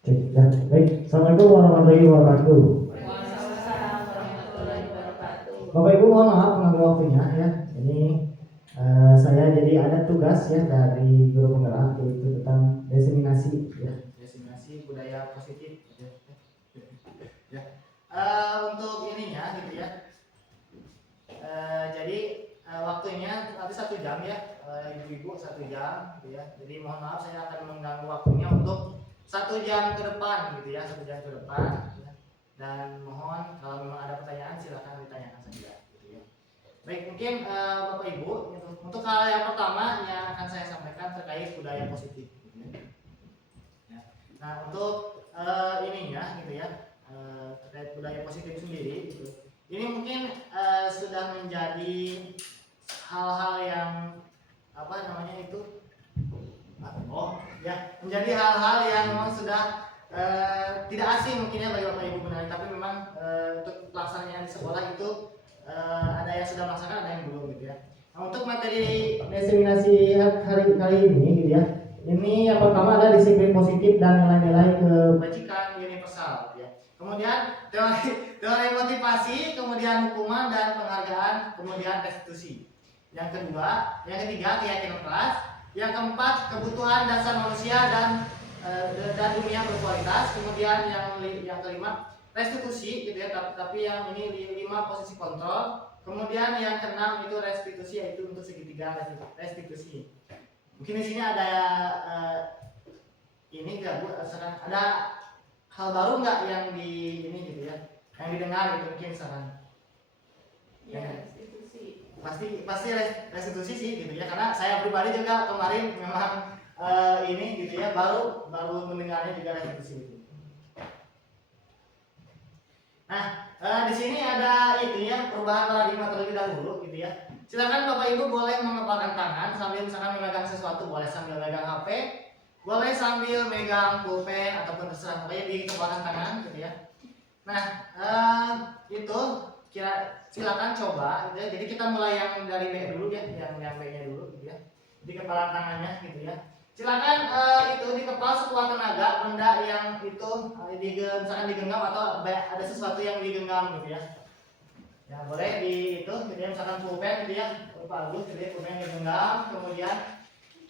Cek, ya. Baik, Assalamualaikum warahmatullahi wabarakatuh. Waalaikumsalam warahmatullahi wabarakatuh. Bapak Ibu mohon maaf mengganggu waktunya ya. Ini saya jadi ada tugas ya dari guru penggerak yaitu tentang diseminasi ya. Diseminasi budaya positif. Ya. Untuk ininya gitu ya. Jadi waktunya nanti 1 jam ya, ibu-ibu 1 jam gitu ya. Jadi mohon maaf saya akan mengganggu waktunya untuk 1 jam ke depan gitu ya, 1 jam ke depan ya. Dan mohon kalau memang ada pertanyaan silakan ditanyakan saja gitu ya. Baik, mungkin Bapak Ibu untuk hal yang pertama yang akan saya sampaikan terkait budaya positif gitu ya. Nah, untuk ininya gitu ya, terkait budaya positif sendiri gitu. Ini mungkin sudah menjadi hal-hal yang apa namanya itu menjadi hal-hal yang memang sudah tidak asing mungkin ya bagi Bapak Ibu benar, tapi memang untuk pelaksanaannya di sekolah itu ada yang sudah melaksanakan, ada yang belum gitu ya. Nah, untuk materi diseminasi kali ini gitu ya, ini yang pertama ada disiplin positif dan nilai-nilai kebajikan universal gitu ya. Kemudian teori motivasi, kemudian hukuman dan penghargaan, kemudian restitusi. Yang ketiga keyakinan kelas. Yang keempat kebutuhan dasar manusia dan dunia berkualitas. Kemudian yang kelima restitusi gitu ya, tapi yang ini 5 posisi kontrol. Kemudian yang keenam itu restitusi, yaitu untuk segitiga restitusi. Mungkin di sini ada ini enggak Bu, ada hal baru nggak yang di ini gitu ya, yang didengar gitu mungkin saran Ya, restitusi. Pasti restitusi sih gitu ya, karena saya pribadi juga kemarin memang ini gitu ya baru mendengarnya juga restitusi itu. Nah, di sini ada itu ya perubahan paradigma terlebih dahulu gitu ya. Silakan Bapak Ibu boleh mengepalkan tangan sambil misalkan memegang sesuatu, boleh sambil megang HP, boleh sambil megang pulpen ataupun terserah, pokoknya dikepalkan tangan gitu ya. Nah, itu silakan coba gitu ya. Jadi kita mulai yang dari B dulu ya, yang B-nya dulu gitu ya. Di kepala tangannya gitu ya. Silakan itu dikepal sekuat tenaga benda yang itu misalkan digenggam atau ada sesuatu yang digenggam gitu ya. Ya, boleh di itu gitu ya, misalkan pulpen gitu ya. Bagus gitu ya, pulpen digenggam, kemudian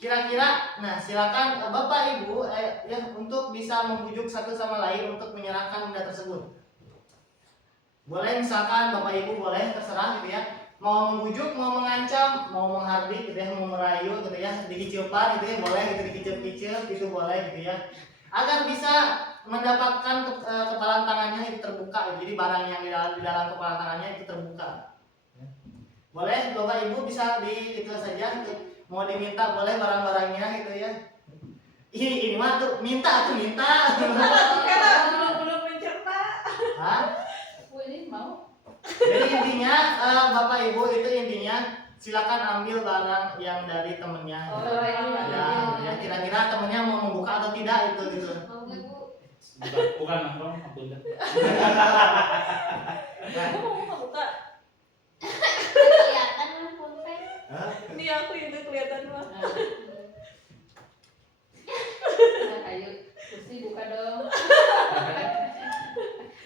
kira-kira nah silakan Bapak Ibu ya untuk bisa membujuk satu sama lain untuk menyerahkan benda tersebut. Boleh misalkan Bapak Ibu boleh terserah gitu ya, mau membujuk, mau mengancam, mau menghardik gitu ya, mau merayu gitu ya, dikicilpan gitu ya, boleh gitu, dikicil-kicil gitu boleh gitu ya, agar bisa mendapatkan kepalan tangannya itu terbuka, jadi barang yang di dalam kepalan tangannya itu terbuka. Boleh Bapak Ibu bisa gitu saja gitu. Mau diminta boleh barang-barangnya gitu ya. Ini mah tuh minta minta. Belum mencerna. Hah? Ini mau. Jadi intinya Bapak Ibu itu intinya silakan ambil barang yang dari temennya. Ya, kira-kira temennya mau membuka atau tidak itu gitu. Mau nggak Bu? Bukan nongkrong, ampun. Mau buka. Kelihatan mah pulpen. Ini aku itu kelihatan mah. Ayo, kursi buka dong.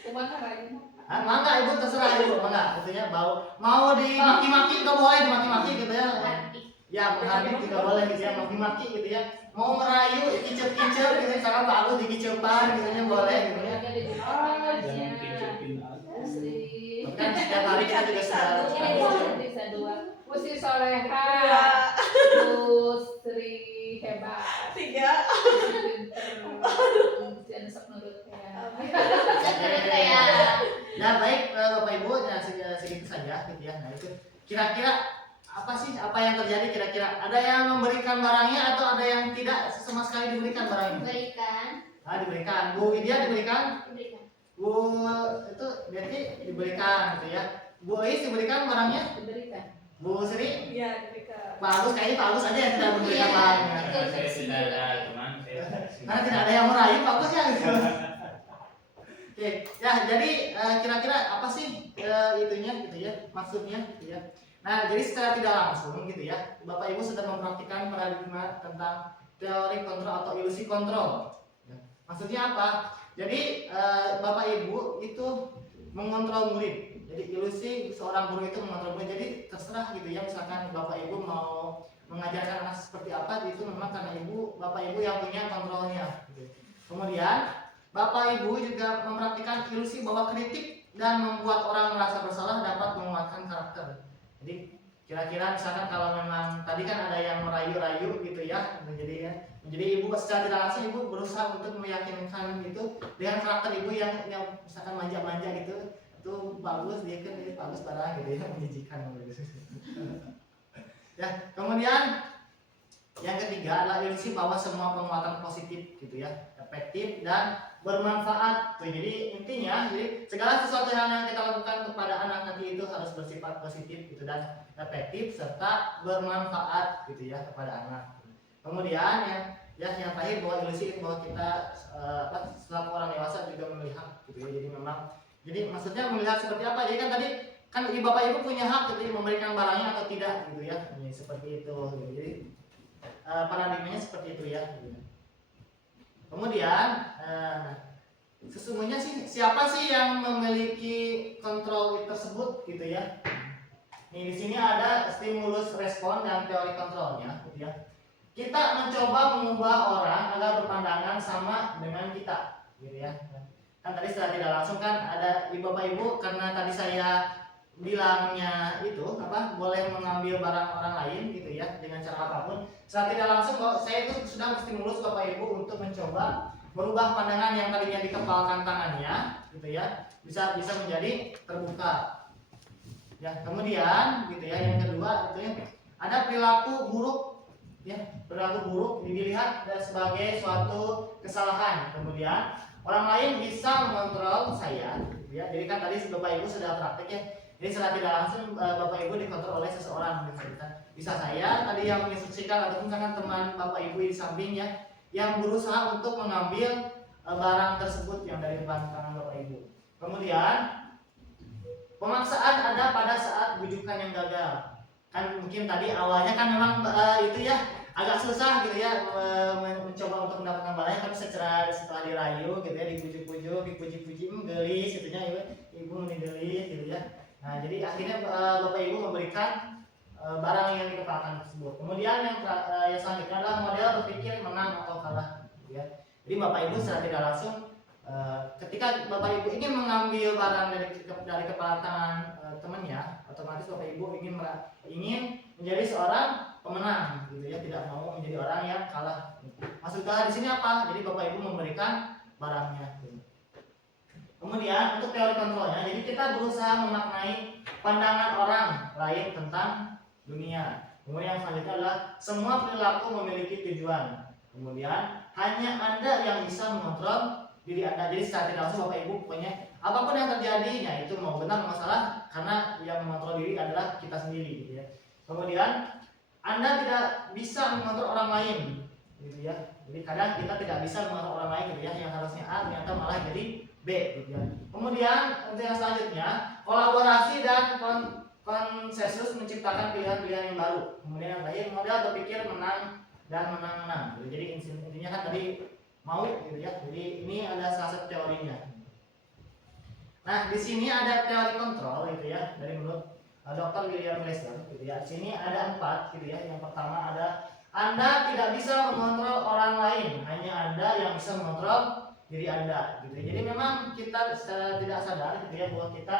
Kumaha lagi? Mangga Ibu terserah Ibu, mangga gitu ya, mau dimaki-maki juga boleh, dimaki-maki gitu ya. Ya, menghardik juga boleh gitu ya, maki-maki gitu ya. Mau merayu, kicil-kicil gitu ya, misalkan bagus dikicilpan gitu ya boleh gitu ya. Jangan kicipin aku. Kan setiap hari kita juga Bisa dua. Kursi soleha. Bu Sri hebat. 3. Jangan sok nurut ya. Ya baik Bapak Ibu, ya segitu saja gitu ya. Nah itu kira-kira apa sih apa yang terjadi kira-kira? Ada yang memberikan barangnya atau ada yang tidak sama sekali diberikan barangnya? Berikan. Diberikan. Bu Widya diberikan? Diberikan. Bu itu berarti diberikan gitu ya. Bu Ais diberikan barangnya? Diberikan. Bu Sri? Iya, diberikan. Pak Agus kayaknya Pak Agus aja yang tidak memberikan barangnya. Saya tidak ada teman. Karena tidak ada yang merayu Pak Agus ya gitu. Oke, ya jadi kira-kira apa sih itunya gitu ya, maksudnya gitu ya. Nah, jadi secara tidak langsung gitu ya, Bapak Ibu sudah mempraktikkan paradigma tentang teori kontrol atau ilusi kontrol. Maksudnya apa? Jadi Bapak Ibu itu mengontrol murid. Jadi ilusi seorang guru itu mengontrol murid. Jadi terserah gitu ya, misalkan Bapak Ibu mau mengajarkan anak seperti apa, itu memang karena Bapak Ibu yang punya kontrolnya. Gitu. Kemudian Bapak Ibu juga mempraktikkan ilusi bahwa kritik dan membuat orang merasa bersalah dapat menguatkan karakter. Jadi kira-kira misalkan kalau memang tadi kan ada yang merayu-rayu gitu ya, menjadi ibu secara tidak langsung ibu berusaha untuk meyakinkan gitu dengan karakter ibu yang misalkan manja-manja gitu, itu bagus, dia kan bagus barang gitu ya, menjijikan gitu. Ya, kemudian yang ketiga adalah ilusi bahwa semua penguatan positif gitu ya, efektif dan bermanfaat. Tuh, jadi intinya jadi segala sesuatu yang kita lakukan kepada anak nanti itu harus bersifat positif gitu dan efektif serta bermanfaat gitu ya kepada anak. Kemudian yang terakhir bahwa ilusi bahwa kita selaku orang dewasa juga melihat gitu ya. Jadi maksudnya melihat seperti apa? Jadi kan tadi kan Bapak Ibu punya hak gitu memberikan barangnya atau tidak gitu ya. Ini seperti itu gitu. Jadi paradigmanya seperti itu ya. Kemudian sesungguhnya sih siapa sih yang memiliki kontrol tersebut gitu ya? Nih di sini ada stimulus respon dan teori kontrolnya gitu ya. Kita mencoba mengubah orang agar berpandangan sama dengan kita gitu ya. Kan tadi secara tidak langsung kan ada Bapak Ibu karena tadi saya bilangnya itu boleh mengambil barang orang lain gitu ya dengan cara apapun. Secara tidak langsung saya itu sudah menstimulus Bapak Ibu untuk mencoba merubah pandangan yang tadinya dikepalkan tangannya gitu ya, bisa menjadi terbuka. Ya, kemudian gitu ya, yang kedua itu ya, ada perilaku buruk ya, perilaku buruk dilihat sebagai suatu kesalahan. Kemudian orang lain bisa mengontrol saya gitu ya. Jadi kan tadi Bapak Ibu sudah praktek ya. Jadi secara tidak langsung Bapak Ibu dikontrol oleh seseorang gitu. Bisa saya tadi yang menginstruksikan ataupun misalkan teman Bapak Ibu di sampingnya yang berusaha untuk mengambil barang tersebut yang dari tangan Bapak Ibu. Kemudian pemaksaan ada pada saat bujukan yang gagal. Kan mungkin tadi awalnya kan memang itu ya agak susah gitu ya mencoba untuk mendapatkan barangnya, tapi setelah dirayu gitu ya, dipuji-puji, dipuji-puji gelis gitu ya, ibu gelis gitu ya. Nah, jadi akhirnya Bapak Ibu memberikan barang yang dikepalkan tersebut. Kemudian yang selanjutnya adalah model berpikir menang atau kalah gitu ya. Jadi Bapak Ibu secara tidak langsung ketika Bapak Ibu ingin mengambil barang dari kepala tangan temannya, otomatis Bapak Ibu ingin menjadi seorang pemenang gitu ya, tidak mau menjadi orang yang kalah. Maksud kalah di sini apa? Jadi Bapak Ibu memberikan barangnya. Gitu. Kemudian untuk teori kontrolnya, jadi kita berusaha memaknai pandangan orang lain tentang dunia. Kemudian yang selanjutnya adalah semua perilaku memiliki tujuan. Kemudian hanya Anda yang bisa mengontrol diri Anda. Jadi secara tidak langsung Bapak Ibu pokoknya apapun yang terjadi, ya itu mau benar mau salah, karena yang mengontrol diri adalah kita sendiri gitu ya. Kemudian Anda tidak bisa mengontrol orang lain gitu ya. Jadi kadang kita tidak bisa mengontrol orang lain gitu ya, yang harusnya A ternyata malah jadi B gitu ya. Kemudian untuk yang selanjutnya, kolaborasi dan konsensus menciptakan pilihan-pilihan yang baru. Kemudian yang terakhir, model berpikir menang dan menang-menang. Jadi intinya kan tadi mau gitu ya. Jadi ini ada salah satu teorinya. Nah, di sini ada teori kontrol gitu ya, dari menurut Dr. William Glasser gitu ya. Di sini ada 4 gitu ya. Yang pertama ada Anda tidak bisa mengontrol orang lain, hanya Anda yang bisa mengontrol diri Anda gitu. Jadi memang kita secara tidak sadar gitu ya bahwa kita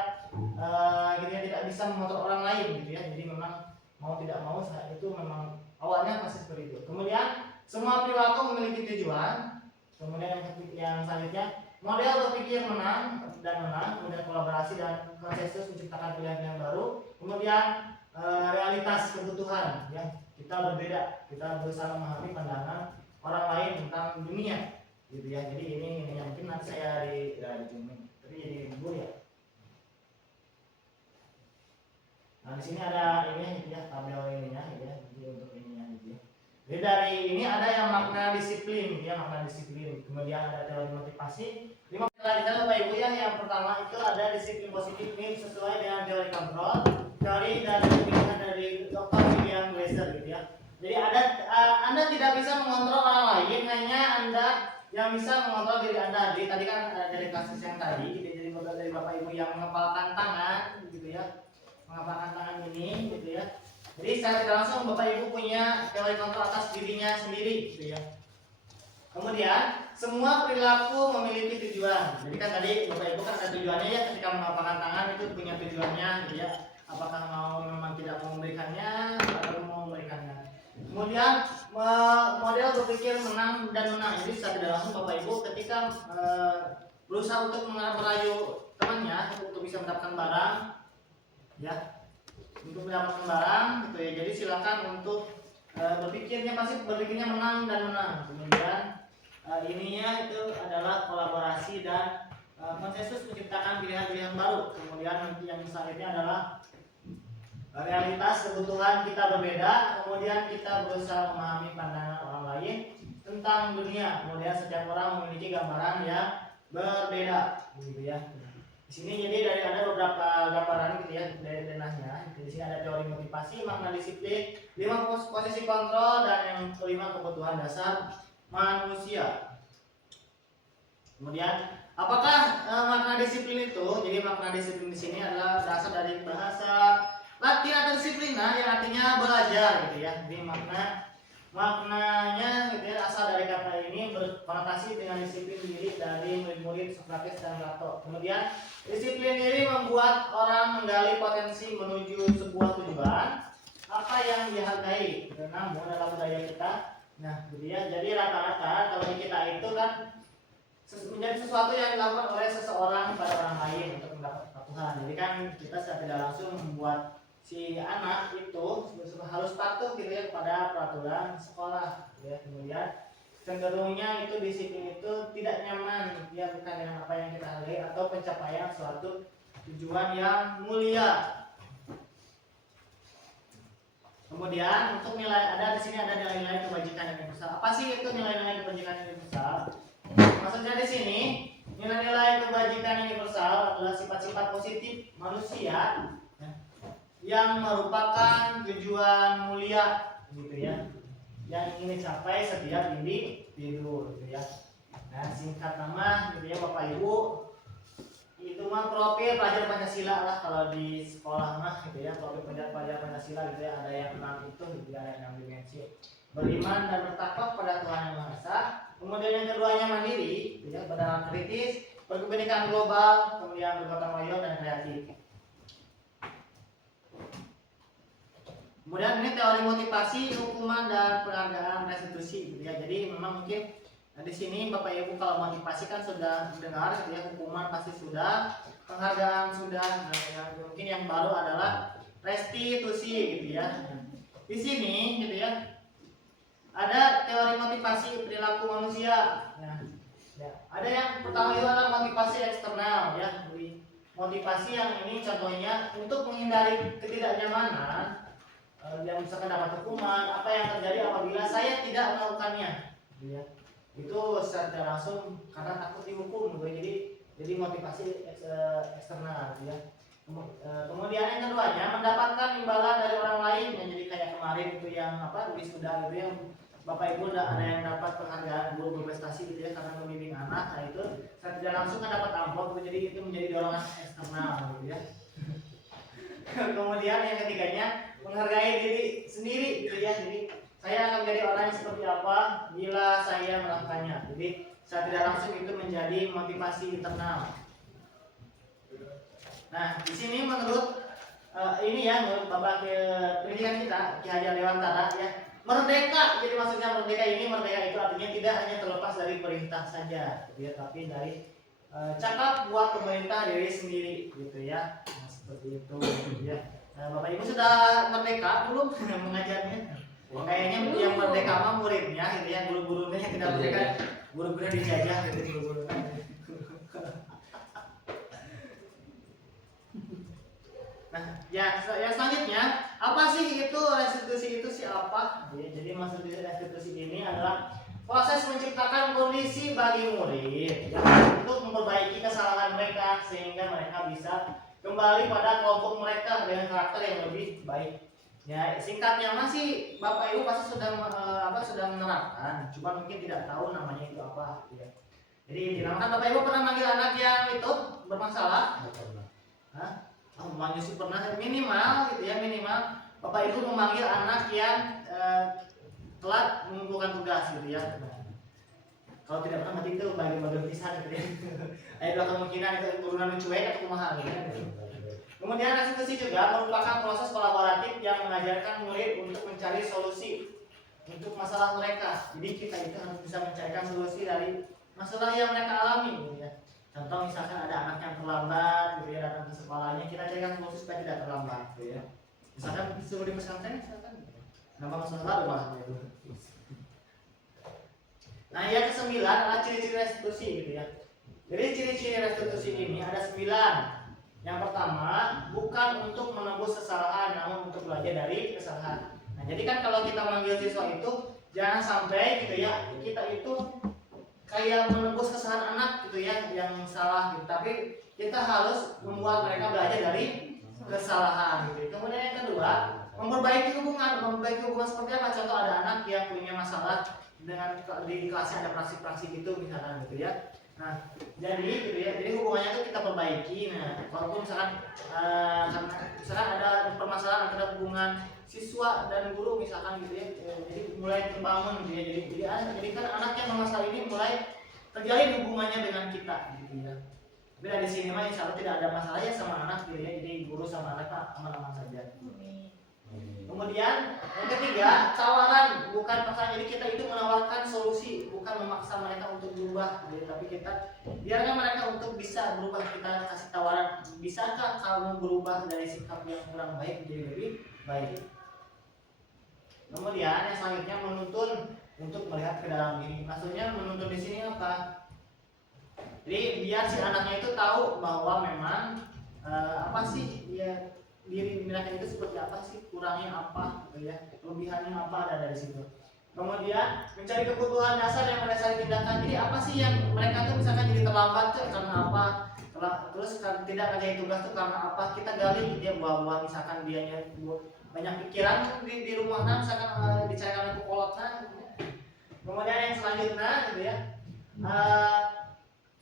gitu ya, tidak bisa mengontrol orang lain gitu ya. Jadi memang mau tidak mau saat itu memang awalnya pasti seperti itu. Kemudian semua perilaku memiliki tujuan. Kemudian yang selanjutnya model berpikir menang dan menang. Kemudian kolaborasi dan konsensus menciptakan pilihan yang baru. Kemudian realitas kebutuhan ya, kita berbeda, kita berusaha memahami pandangan orang lain tentang dunia gitu ya. Jadi ini yang mungkin nanti saya di zooming, tapi jadi libur ya. Nah di sini ada ini gitu ya, tabel ininya gitu ya, jadi untuk ininya gitu ya. Jadi dari ini ada yang makna disiplin gitu ya, makna disiplin. Kemudian ada teori motivasi. 5 pelajaran Bapak Ibu ya. Yang pertama itu ada disiplin positif, ini sesuai dengan teori kontrol, teori dari pilihan dari Dr. William Glasser gitu ya. Jadi Anda tidak bisa mengontrol orang lain, hanya Anda yang bisa mengontrol diri Anda. Jadi tadi kan dari kasus yang tadi, gitu, jadi dari Bapak Ibu yang mengepalkan tangan, gitu ya, mengepalkan tangan ini, gitu ya. Jadi secara tidak langsung Bapak Ibu punya teori kontrol atas dirinya sendiri, gitu ya. Kemudian semua perilaku memiliki tujuan. Jadi kan tadi Bapak Ibu kan ada tujuannya ya, ketika mengepalkan tangan itu punya tujuannya, gitu ya. Apakah memang tidak mau memberikannya atau mau memberikannya. Kemudian model berpikir menang dan menang. Jadi secara tidak langsung Bapak Ibu ketika berusaha untuk merayu temannya untuk bisa mendapatkan barang, ya, untuk mendapatkan barang, gitu ya. Jadi silakan untuk berpikirnya menang dan menang. Kemudian ininya itu adalah kolaborasi dan konsensus menciptakan pilihan-pilihan baru. Kemudian nanti yang selanjutnya adalah realitas kebutuhan kita berbeda, kemudian kita berusaha memahami pandangan orang lain tentang dunia. Kemudian setiap orang memiliki gambaran yang berbeda, gitu ya. Di sini jadi ada beberapa gambaran gitu ya dari denahnya. Di sini ada teori motivasi, makna disiplin, 5 posisi kontrol, dan yang kelima kebutuhan dasar manusia. Kemudian apakah makna disiplin itu? Jadi makna disiplin di sini adalah berasal dari bahasa Latin atau disiplina yang artinya belajar, gitu ya. Jadi maknanya gitu ya, asal dari kata ini berkonotasi dengan disiplin diri dari murid-murid Socrates dan Plato. Kemudian disiplin diri membuat orang menggali potensi menuju sebuah tujuan apa yang dihargai. Namun dalam budaya kita, nah gitu ya, jadi rata-rata kalau kita itu kan menjadi sesuatu yang dilakukan oleh seseorang pada orang lain untuk mendapat kepatuhan. Jadi kan kita secara tidak langsung membuat si anak itu harus patuh gitu ya kepada peraturan sekolah, gitu ya. Kemudian cenderungnya itu disiplin itu tidak nyaman, ya, bukan dengan apa yang kita hargai atau pencapaian suatu tujuan yang mulia. Kemudian untuk nilai, ada di sini ada nilai-nilai kebajikan yang besar. Apa sih itu nilai-nilai kebajikan yang besar? Maksudnya di sini nilai-nilai kebajikan yang universal adalah sifat-sifat positif manusia yang merupakan tujuan mulia, gitu ya, yang ingin dicapai setiap individu, gitu ya. Nah, singkat nama, gitu ya Bapak Ibu, itu mah profil pelajar Pancasila lah kalau di sekolah mah, gitu ya. Profil pelajar Pancasila, gitu ya, ada yang 6 itu, gitu ya, ada yang 6 dimensi. Beriman dan bertakwa pada Tuhan Yang Maha Esa. Kemudian yang keduanya mandiri, gitu ya, berdalam kritis, berkepentingan global, kemudian bergotong royong dan kreatif. Kemudian ini teori motivasi, hukuman, dan penghargaan restitusi, gitu ya. Jadi memang mungkin di sini Bapak Ibu kalau motivasi kan sudah dengar, gitu ya. Hukuman pasti sudah, penghargaan sudah. Nah, yang mungkin yang baru adalah restitusi, gitu ya. Di sini, gitu ya, ada teori motivasi perilaku manusia. Nah, ya. Ada yang pertama itu adalah motivasi eksternal, ya. Motivasi yang ini contohnya untuk menghindari ketidaknyamanan. Yang misalkan dapat hukuman, apa yang terjadi apabila saya tidak melakukannya, ya. Itu secara langsung karena takut dihukum, gitu. Jadi motivasi eksternal, ya. Kemudian yang keduanya mendapatkan imbalan dari orang lain, yang jadi kayak kemarin itu yang wisuda, gitu ya. Bapak Ibu ada yang dapat penghargaan guru berprestasi, gitu ya, karena membimbing anak. Nah itu secara tidak langsung kan dapat amplop, gitu. Jadi itu menjadi dorongan eksternal, gitu ya. Kemudian yang ketiganya menghargai diri sendiri, gitu ya. Jadi saya akan menjadi orang yang seperti apa bila saya melakukannya. Jadi secara tidak langsung itu menjadi motivasi internal. Nah di sini menurut ini ya, menurut Bapak pendidikan kita Ki Hajar Dewantara, ya, merdeka. Jadi maksudnya merdeka itu artinya tidak hanya terlepas dari perintah saja, gitu ya, tapi dari cakap buat pemerintah diri sendiri, gitu ya. Nah, seperti itu, gitu ya. Nah, Bapak Ibu sudah merdeka belum mengajarnya? Kayaknya yang merdeka mah muridnya, gitu ya. Guru-gurunya yang tidak merdeka, guru-gurunya dijajah, gitu, guru-gurunya. Nah, yang selanjutnya apa sih itu restitusi itu siapa? Ya, jadi maksud restitusi ini adalah proses menciptakan kondisi bagi murid, ya, untuk memperbaiki kesalahan mereka sehingga mereka bisa kembali pada kelompok mereka dengan karakter yang lebih baik. Ya singkatnya masih Bapak Ibu pasti sudah menerapkan, cuma mungkin tidak tahu namanya itu apa. Ya. Jadi dinamakan Bapak Ibu pernah manggil anak yang itu bermasalah? Hah? Oh, manggil sih pernah minimal gitu ya, minimal Bapak Ibu memanggil anak yang telat mengumpulkan tugas gitu ya. Kalau tidak pernah berarti itu bagi-bagi pisan gitu ya. Ada kemungkinan itu turunan cuek atau kumaha gitu ya. Kemudian restitusi juga merupakan proses kolaboratif yang mengajarkan murid untuk mencari solusi untuk masalah mereka. Jadi kita itu harus bisa mencarikan solusi dari masalah yang mereka alami gitu ya. Contoh misalkan ada anak yang terlambat gitu ya datang ke sekolahnya, kita carikan solusi supaya tidak terlambat gitu ya. Misalkan disuruh di pesantren misalkan. Kenapa masalah baru maksudnya itu. Nah yang kesembilan adalah ciri-ciri restitusi gitu ya. Jadi ciri-ciri restitusi ini ada 9. Yang pertama, bukan untuk menembus kesalahan, namun untuk belajar dari kesalahan. Nah, jadi kan kalau kita manggil siswa itu jangan sampai gitu ya, kita itu kayak menembus kesalahan anak gitu ya, yang salah gitu. Tapi kita harus membuat mereka belajar dari kesalahan gitu. Kemudian yang kedua, memperbaiki hubungan seperti apa? Contoh ada anak yang punya masalah dengan di kelasnya ada praksi-praksi gitu misalkan gitu ya. Nah, jadi gitu ya, jadi hubungannya itu kita perbaiki. Nah, walaupun misalkan misalkan ada permasalahan antara hubungan siswa dan guru misalkan gitu ya, jadi mulai terbangun gitu ya. Jadi kan anak yang bermasalah ini mulai terjalin hubungannya dengan kita gitu ya. Tapi dari sini mah insya Allah tidak ada masalah ya sama anak gitu ya. Jadi guru sama anak mah aman-aman saja. Kemudian yang ketiga, tawaran bukan paksaan. Jadi kita itu menawarkan solusi, bukan memaksa mereka untuk berubah. Jadi, tapi kita biarkan mereka untuk bisa berubah. Kita kasih tawaran, bisakah kamu berubah dari sikap yang kurang baik menjadi lebih baik? Kemudian yang selanjutnya menuntun untuk melihat ke dalam diri. Maksudnya menuntun di sini apa? Jadi biar si anaknya itu tahu bahwa memang apa sih dia diri mereka itu seperti apa sih, kurangnya apa gitu ya, kelebihannya apa ada dari situ. Kemudian mencari kebutuhan dasar yang mendasari tindakan. Jadi apa sih yang mereka tuh misalkan jadi terlambat tuh karena apa, terus tidak ngerjain tugas tuh karena apa, kita gali gitu ya, buah-buah misalkan dianya banyak pikiran di rumahnya misalkan dicarikan ke kolotnya gitu ya. Kemudian yang selanjutnya gitu ya,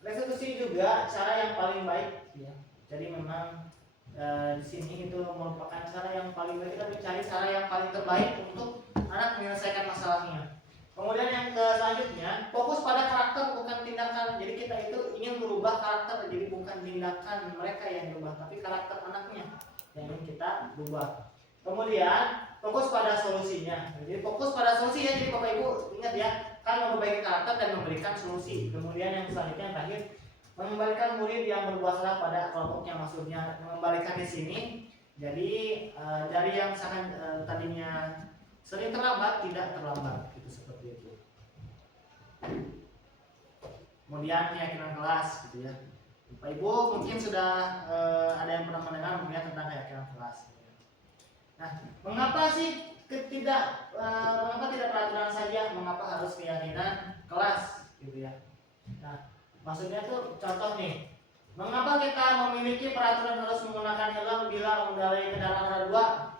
restitusi juga cara yang paling baik gitu ya. Jadi memang di sini itu merupakan cara yang paling baik, kita mencari cara yang paling terbaik untuk anak menyelesaikan masalahnya. Kemudian yang selanjutnya, fokus pada karakter bukan tindakan. Jadi kita itu ingin merubah karakter, jadi bukan tindakan mereka yang berubah, tapi karakter anaknya yang ingin kita rubah. Kemudian fokus pada solusinya. Jadi fokus pada solusi ya. Jadi Bapak Ibu ingat ya, kan memperbaiki karakter dan memberikan solusi. Kemudian yang selanjutnya yang terakhir, mengembalikan murid yang berbuat salah pada kelompoknya. Maksudnya mengembalikan di sini. Jadi dari yang misalkan tadinya sering terlambat tidak terlambat, gitu seperti itu. Kemudian keyakinan kelas, gitu ya. Bapak Ibu mungkin sudah ada yang pernah mendengar mungkin tentang keyakinan kelas. Gitu ya. Nah, mengapa sih mengapa tidak peraturan saja? Mengapa harus keyakinan kelas, gitu ya? Nah, maksudnya tuh contoh nih, mengapa kita memiliki peraturan harus menggunakan helm bila mengendarai kendaraan roda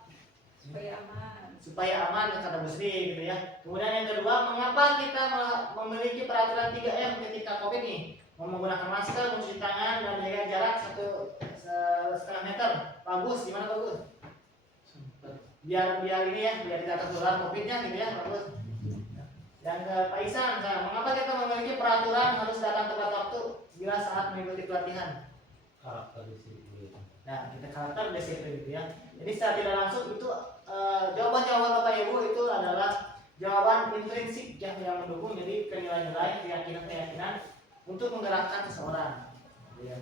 2? Supaya aman kata Busri gitu ya. Kemudian yang kedua, mengapa kita memiliki peraturan 3M ketika Covid nih? Menggunakan masker, mencuci tangan, dan menjaga jarak 1,5 meter. Bagus, gimana bagus? Biar ini ya, biar tidak tertular Covid-nya gitu ya, bagus. Dan ke Pak Isan, mengapa kita memiliki peraturan harus datang tepat waktu bila saat mengikuti pelatihan? Karakter disiplin. Nah, kita karakter disiplin gitu ya. Jadi secara tidak langsung itu jawaban-jawaban Bapak Ibu itu adalah jawaban intrinsik yang mendukung, jadi nilai-nilai, keyakinan-keyakinan untuk menggerakkan seseorang. Gitu ya.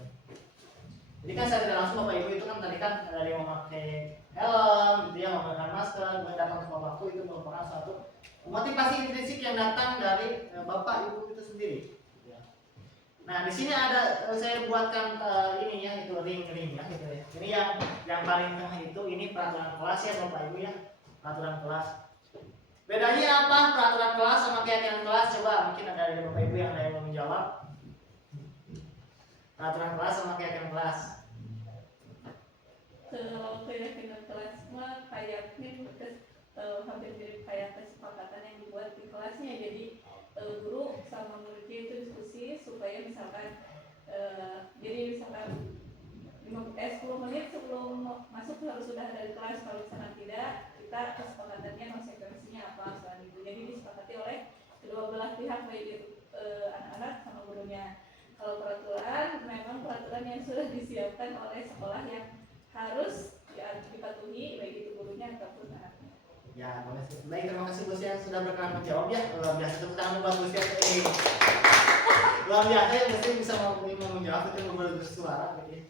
Jadi kan secara tidak langsung Bapak Ibu itu kan tadi kan dari memakai helm, gitu ya, menggunakan masker, datang tepat waktu itu merupakan suatu motivasi intrinsik yang datang dari Bapak Ibu itu sendiri. Nah di sini ada saya buatkan ini ya, itu ring ya, gitu ya. Ini yang paling tengah itu ini peraturan kelas ya Bapak Ibu ya, peraturan kelas. Bedanya apa peraturan kelas sama keyakinan kelas? Coba mungkin ada dari Bapak Ibu yang ada yang mau menjawab. Peraturan kelas sama keyakinan kelas. Kalau keyakinan kelas mah kayaknya hampir mirip kayak kesepakatan yang dibuat di kelasnya. Jadi guru sama muridnya itu diskusi supaya misalkan jadi misalkan 10 menit sebelum masuk harus sudah ada di kelas. Kalau misalkan tidak, kita kesepakatannya konsekuensinya apa soal itu. Jadi disepakati oleh kedua belah pihak, baik itu anak-anak sama gurunya. Kalau peraturan, memang peraturan yang sudah disiapkan oleh sekolah yang harus dipatuhi, baik itu gurunya ataupun anaknya. Ya, baik, terima kasih Gus yang sudah berkenan menjawab ya. Luar biasa, tepuk tangan buat Gus ya. Luar biasa ya, Gus bisa menjawab itu bersuara gitu ya.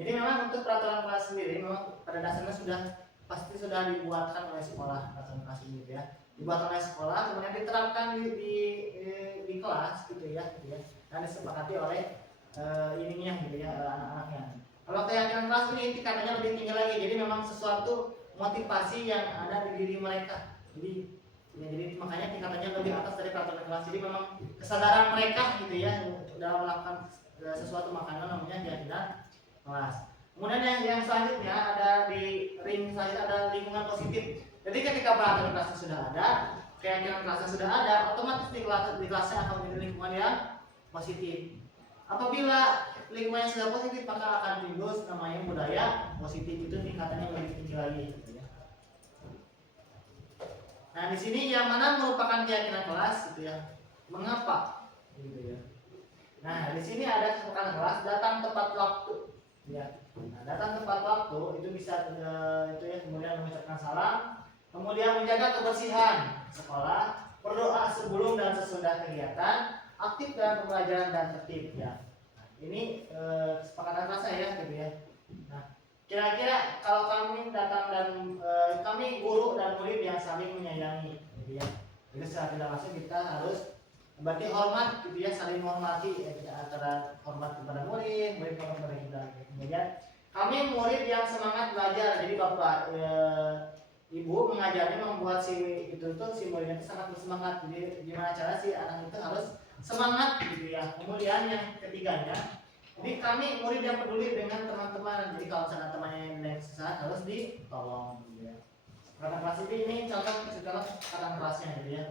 Jadi memang untuk peraturan kelas sendiri memang pada dasarnya pasti sudah dibuatkan oleh sekolah, peraturan kelas ini gitu ya. Dibuat oleh sekolah, kemudian diterapkan di kelas gitu ya, dan disepakati oleh ininya gitu ya, anak-anaknya. Kalau keyakinan kelas ini tingkatannya lebih tinggi lagi, jadi memang sesuatu motivasi yang ada di diri mereka. Jadi makanya tingkatannya lebih atas dari peraturan kelas. Jadi memang kesadaran mereka gitu ya dalam melakukan sesuatu makanan namanya keyakinan kelas. Kemudian yang selanjutnya ada di ring selanjutnya ada lingkungan positif. Jadi ketika peraturan kelasnya sudah ada, keyakinan kelasnya sudah ada, otomatis di kelasnya akan menjadi lingkungan yang positif. Apabila lingkungannya sudah positif, maka akan timbul namanya budaya positif, itu tingkatannya lebih tinggi lagi gitu ya. Nah, di sini yang mana merupakan keyakinan kelas gitu ya. Mengapa? Gitu ya. Nah, di sini ada kesepakatan kelas datang tepat waktu ya. Nah, datang tepat waktu itu bisa itu ya, kemudian mengucapkan salam, kemudian menjaga kebersihan sekolah, berdoa sebelum dan sesudah kegiatan, aktif dalam pembelajaran dan tertib ya. Nah, ini kesepakatan kelas saya gitu ya. Nah, kira-kira kalau kami datang dan kami guru dan murid yang saling menyayangi gitu ya. Jadi secara tidak langsung kita harus berarti hormat gitu ya, saling menghormati ya, kita antara hormat kepada murid hormat kepada kita. Kemudian kami murid yang semangat belajar, jadi bapak ibu mengajarnya membuat si muridnya itu sangat bersemangat. Jadi gimana cara si anak itu harus semangat gitu ya. Kemudian yang ketiganya, jadi kami murid yang peduli dengan teman-teman. Jadi kalau misalnya temannya yang susah harus ditolong gitu ya. Kata kelas ini contoh kata kelasnya gitu ya.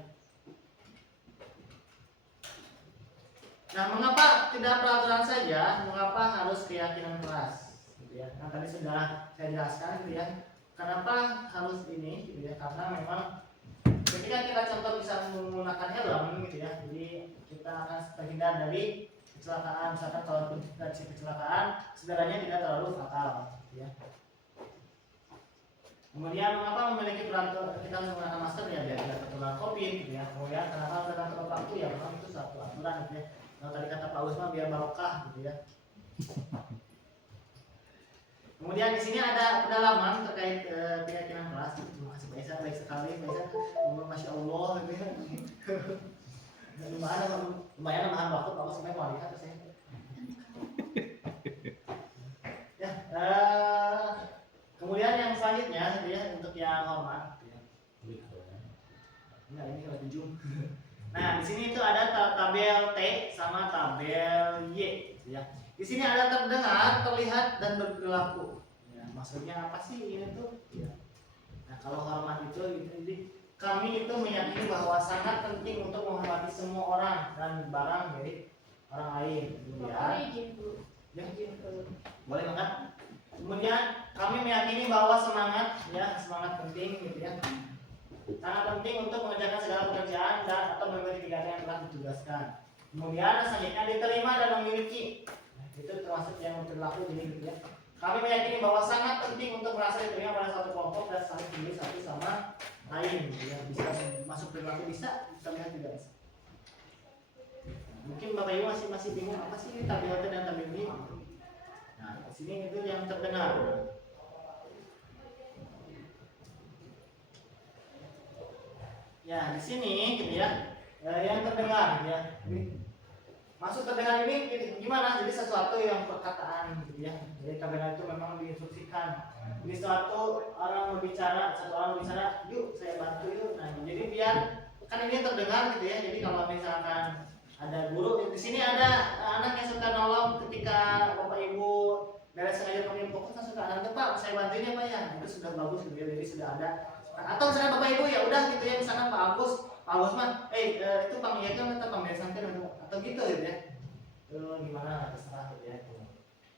Nah, mengapa tidak peraturan saja? Mengapa harus keyakinan kelas? Gitu ya. Nah, tadi sudah saya jelaskan gitu ya. Kenapa harus ini? Gitu ya. Karena memang ketika kita contoh bisa menggunakan helm gitu ya, jadi kita akan terhindar dari kecelakaan. Misalkan kalau terjadi kecelakaan, sebenarnya tidak terlalu fatal. Gitu ya. Kemudian mengapa memiliki peraturan kita menggunakan masker ya biar tidak tertular COVID gitu ya. Kemudian kenapa datang tepat waktu ya memang itu satu aturan gitu ya. Kalau tadi kata Pak Usma biar barokah gitu ya. Kemudian di sini ada pendalaman terkait keyakinan kelas. Terima kasih Pak Isa, baik sekali Pak Isa. Masya Allah gitu ya. Lumayan namahan waktu Pak Usma mau lihat saya. Ya, kemudian yang selanjutnya gitu ya, untuk yang hormat gitu ya. Enggak, ini kalau ujung. Nah, di sini itu ada tabel T sama tabel Y gitu ya. Di sini ada terdengar, terlihat dan berperilaku. Ya, maksudnya apa sih ini tuh? Ya. Nah, kalau hormat itu gitu, jadi kami itu meyakini bahwa sangat penting untuk menghormati semua orang dan barang milik orang lain. Kemudian, ya, boleh makan. Kemudian kami meyakini bahwa semangat penting gitu ya. Sangat penting untuk mengerjakan segala pekerjaan dan atau mengikuti kegiatan yang telah ditugaskan. Kemudian selanjutnya diterima dan memiliki. Nah, itu termasuk yang berlaku jadi gitu ya. Kami meyakini bahwa sangat penting untuk merasa diterima pada satu kelompok dan saling peduli satu sama lain. Gitu ya. Bisa masuk perilaku bisa lihat juga bisa. Nah, mungkin Bapak Ibu masih bingung apa sih ini tabel T dan tabel Y. Nah, di sini itu yang terdengar. Ya, di sini gitu ya. Yang terdengar gitu ya. Maksud terdengar ini gimana? Jadi sesuatu yang perkataan gitu ya. Jadi terdengar itu memang diinstruksikan. Jadi satu orang berbicara, yuk saya bantu yuk. Nah, jadi biar kan ini terdengar gitu ya. Jadi kalau misalkan ada guru di sini ada anak yang suka nolong ketika Bapak Ibu beres sengaja pakai fokus langsung ke anak Pak, saya bantuin ya Pak ya, itu sudah bagus gitu ya, jadi sudah ada. Atau misalkan Bapak Ibu ya udah gitu ya, misalkan Pak Agus mah, itu pengiyakan atau pemberesan atau gitu ya, itu gimana terserah gitu ya.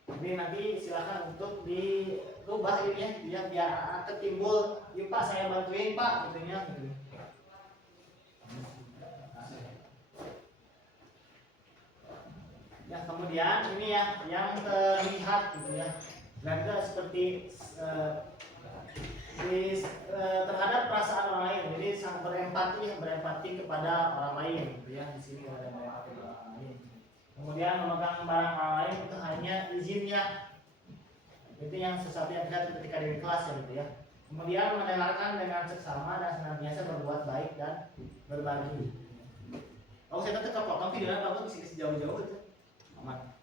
Jadi nanti silakan untuk dirubah ini ya, biar timbul, yuk Pak saya bantuin Pak, gitunya gitu. Ya kemudian ini ya yang terlihat gitu ya, dan seperti terhadap perasaan orang lain, jadi sangat berempati kepada orang lain gitu ya, di sini ada berempati kepada orang lain. Kemudian memegang barang orang lain itu hanya izinnya, itu yang sesuatu yang terjadi ketika di kelas ya gitu ya. Kemudian mendengarkan dengan seksama dan senantiasa berbuat baik dan berbagi. Oh saya tetap potong videonya, bagus bisa jauh-jauh gitu.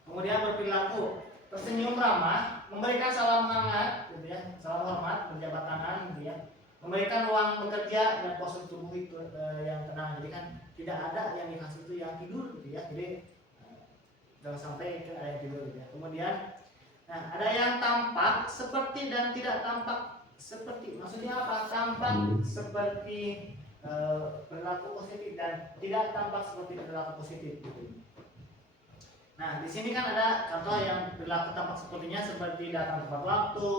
Kemudian berperilaku tersenyum ramah, memberikan salam hangat, gitu ya, salam hormat, berjabat tangan, gitu ya, memberikan ruang bekerja dan postur tubuh itu yang tenang. Jadi kan tidak ada yang dikasih itu yang tidur, gitu ya. Jadi jangan sampai ada yang tidur, gitu ya. Kemudian, nah ada yang tampak seperti dan tidak tampak seperti. Maksudnya apa? Tampak seperti perilaku positif dan tidak tampak seperti perilaku positif, gitu. Nah, di sini kan ada contoh yang berlaku tampak sepertinya seperti datang tepat waktu,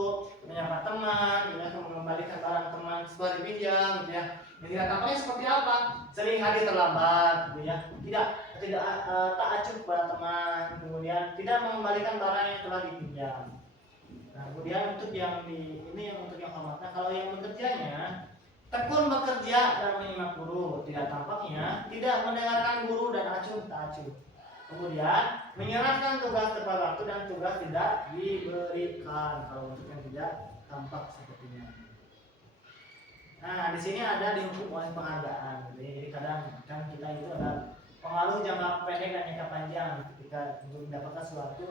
menyapa teman, ya, mengembalikan barang teman sesuai dipinjam, gitu ya. Yang tidak tampaknya seperti apa? Sering hadir terlambat, gitu ya. Tidak tak acuh kepada teman, kemudian tidak mengembalikan barang yang telah dipinjam. Nah, kemudian untuk yang untuk yang hormat. Nah, kalau yang bekerjanya tekun bekerja dan menyimak guru, tidak tampaknya tidak mendengarkan guru dan acuh tak acuh. Kemudian menyerahkan tugas tepat waktu dan tugas tidak diberikan kalau untuk yang tidak tampak sepertinya. Nah di sini ada dihukum oleh penghargaan. Jadi kadang kan kita itu ada pengaruh jangka pendek dan jangka panjang ketika untuk mendapatkan suatu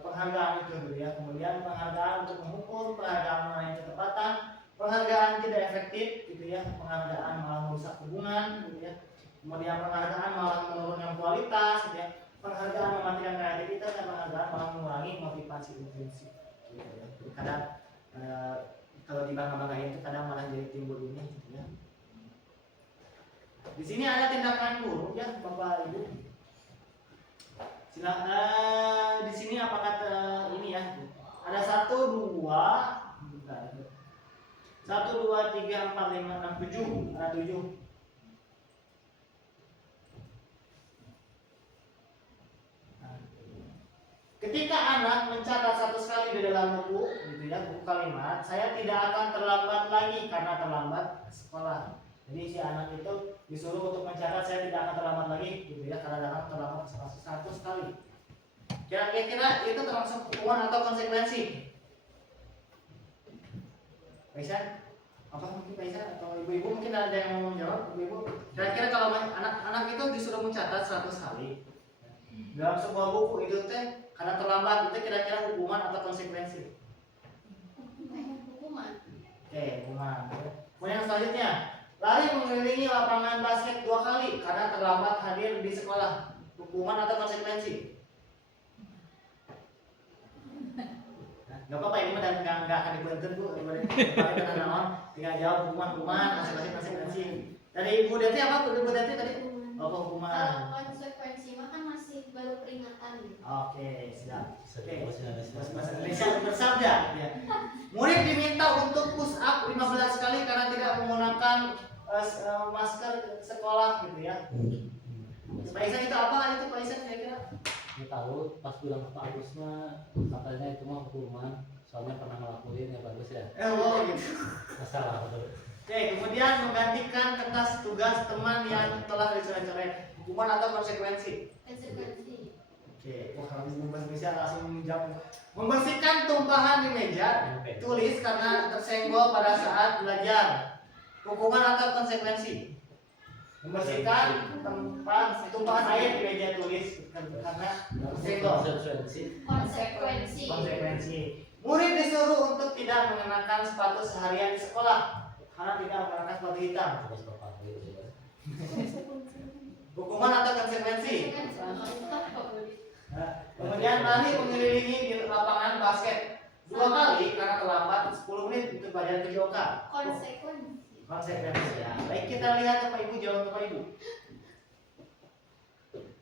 penghargaan itu, gitu ya. Kemudian penghargaan untuk mengukur, penghargaan mengenai ketepatan, penghargaan tidak efektif, gitu ya. Penghargaan malah merusak hubungan, gitu ya. Kemudian penghargaan malah menurunkan kualitas, gitu ya. Penghargaan mematikan kreativitas dan penghargaan malah mengurangi motivasi intrinsik. Gitu ya. Jadi kadang kalau dibangga-banggain itu kadang malah jadi timbul ini. Gitu ya. Di sini ada tindakan guru ya Bapak Ibu. Silakan di sini apa kata ini ya? Ada 1, 2, 3, 4, 5, 6, 7, ada 7. Ketika anak mencatat 100 kali di dalam buku, gitu ya, buku kalimat, saya tidak akan terlambat lagi karena terlambat sekolah. Jadi si anak itu disuruh untuk mencatat saya tidak akan terlambat lagi, gitu ya, karena akan terlambat 100 kali. Kira-kira itu termasuk hukuman atau konsekuensi? Aisyah? Apa mungkin Aisyah atau ibu-ibu mungkin ada yang mau menjawab? Ibu-ibu, kira-kira kalau anak itu disuruh mencatat 100 kali dalam sebuah buku itu teh karena terlambat, itu kira-kira hukuman atau konsekuensi? Hukuman. Oke, hukuman. Kemudian yang selanjutnya, lari mengelilingi lapangan basket 2 kali karena terlambat hadir di sekolah. Hukuman atau konsekuensi? Gak apa-apa, ini mah nggak akan dibentur Bu. Tinggal jawab hukuman, konsekuensi. Dari Ibu Deti apa? Ibu Deti tadi? Apa hukuman? Konsekuensi mah kan masih baru peringatan. Oke, siap. Oke, Bahasa Indonesia bersabda ya. Murid diminta untuk push up 15 kali karena tidak menggunakan masker sekolah, gitu ya. Pak Isan itu apa? Itu Pak Isan kira-kira? Ini tahu pas bilang ke Pak Agus mah katanya itu mah hukuman, soalnya pernah ngelakuin ya Pak Agus ya. Oh gitu. Masalah betul. Oke, kemudian menggantikan kertas tugas teman yang telah dicoret-coret. Hukuman atau konsekuensi? Konsekuensi. Oke, wah kalau Ibu bahasa Indonesia langsung menjawab. Membersihkan tumpahan di meja tulis karena tersenggol pada saat belajar. Hukuman atau konsekuensi? Membersihkan tumpahan air di meja tulis karena tersenggol. Konsekuensi. Konsekuensi. Murid disuruh untuk tidak mengenakan sepatu seharian di sekolah karena tidak mengenakan sepatu hitam. Hukuman atau konsekuensi? Nah, kemudian lari mengelilingi di lapangan basket 2 kali karena terlambat 10 menit untuk pelajaran 7 OK. Konsekuensi. Ya. Baik, kita lihat Bapak Ibu, jawab Bapak Ibu.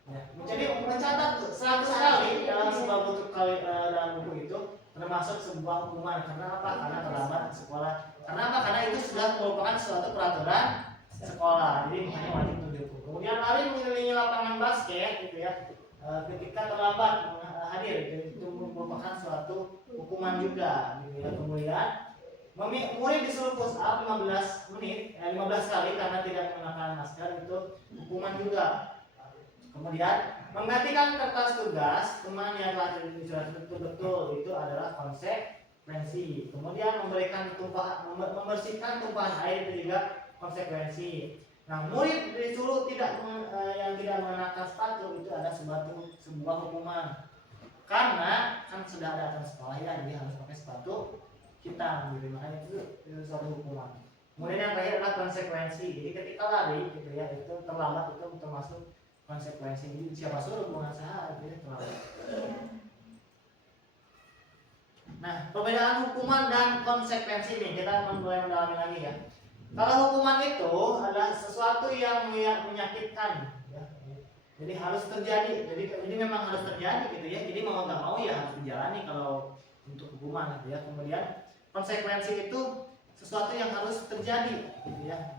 Ya, jadi mencatat 100 kali dalam sebuah buku dalam buku itu termasuk sebuah hukuman. Karena apa? Karena terlambat ke sekolah. Karena apa? Karena itu sudah merupakan suatu peraturan sekolah. Jadi makanya wajib untuk dihukum. Kemudian lari mengelilingi lapangan basket gitu ya. Ketika terlambat hadir itu merupakan suatu hukuman juga gitu ya. Kemudian murid disuruh push up 15 kali karena tidak menggunakan masker, itu hukuman juga. Kemudian menggantikan kertas tugas teman yang telah dijelaskan betul-betul, itu adalah konsekuensi. Kemudian membersihkan tumpahan air, itu juga konsekuensi. Nah, murid disuruh yang tidak mengenakan sepatu, itu ada sebuah hukuman. Karena kan sudah ada aturan sekolah ya, jadi harus pakai sepatu hitam, gitu. Makanya itu suatu hukuman. Kemudian yang terakhir adalah konsekuensi. Jadi ketika lari gitu ya, itu terlambat, itu termasuk konsekuensi. Jadi siapa suruh hubungan saya itu terlambat. Nah, perbedaan hukuman dan konsekuensi ini kita mulai mendalami lagi ya. Kalau hukuman itu adalah sesuatu yang menyakitkan ya. Jadi harus terjadi. Jadi memang harus terjadi gitu ya. Jadi mau nggak mau ya harus dijalani kalau untuk hukuman gitu ya. Kemudian konsekuensi itu sesuatu yang harus terjadi gitu ya.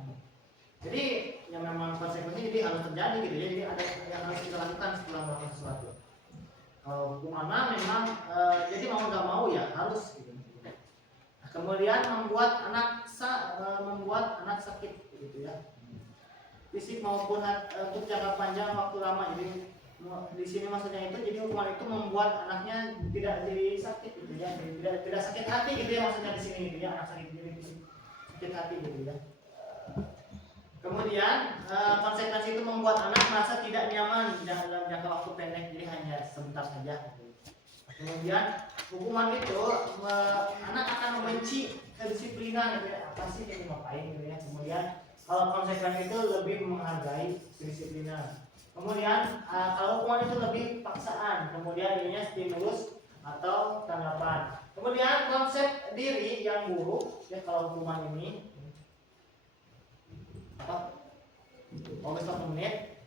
Jadi yang memang konsekuensi jadi harus terjadi gitu ya. Jadi ada yang harus kita lakukan setelah melakukan sesuatu. Kalau hukuman memang jadi mau nggak mau ya harus gitu. Nah, kemudian membuat anak sakit gitu ya. Fisik maupun untuk jangka panjang waktu lama. Jadi di sini maksudnya itu, jadi hukuman itu membuat anaknya tidak jadi sakit gitu ya, tidak sakit hati gitu ya, maksudnya di sini gitu ya, anak sakit jadi sakit hati gitu ya. Kemudian konsekuensi itu membuat anak merasa tidak nyaman dalam jangka waktu pendek, jadi hanya sebentar saja gitu. Kemudian hukuman itu anak akan membenci kedisiplinan gitu ya, apa sih yang dimapain gitu ya. Kemudian kalau konsekuensi itu lebih menghargai kedisiplinan. Kemudian kalau hukuman itu lebih paksaan, kemudian ininya stimulus atau tanggapan. Kemudian konsep diri yang buruk ya kalau hukuman ini apa? Oh, 1 menit.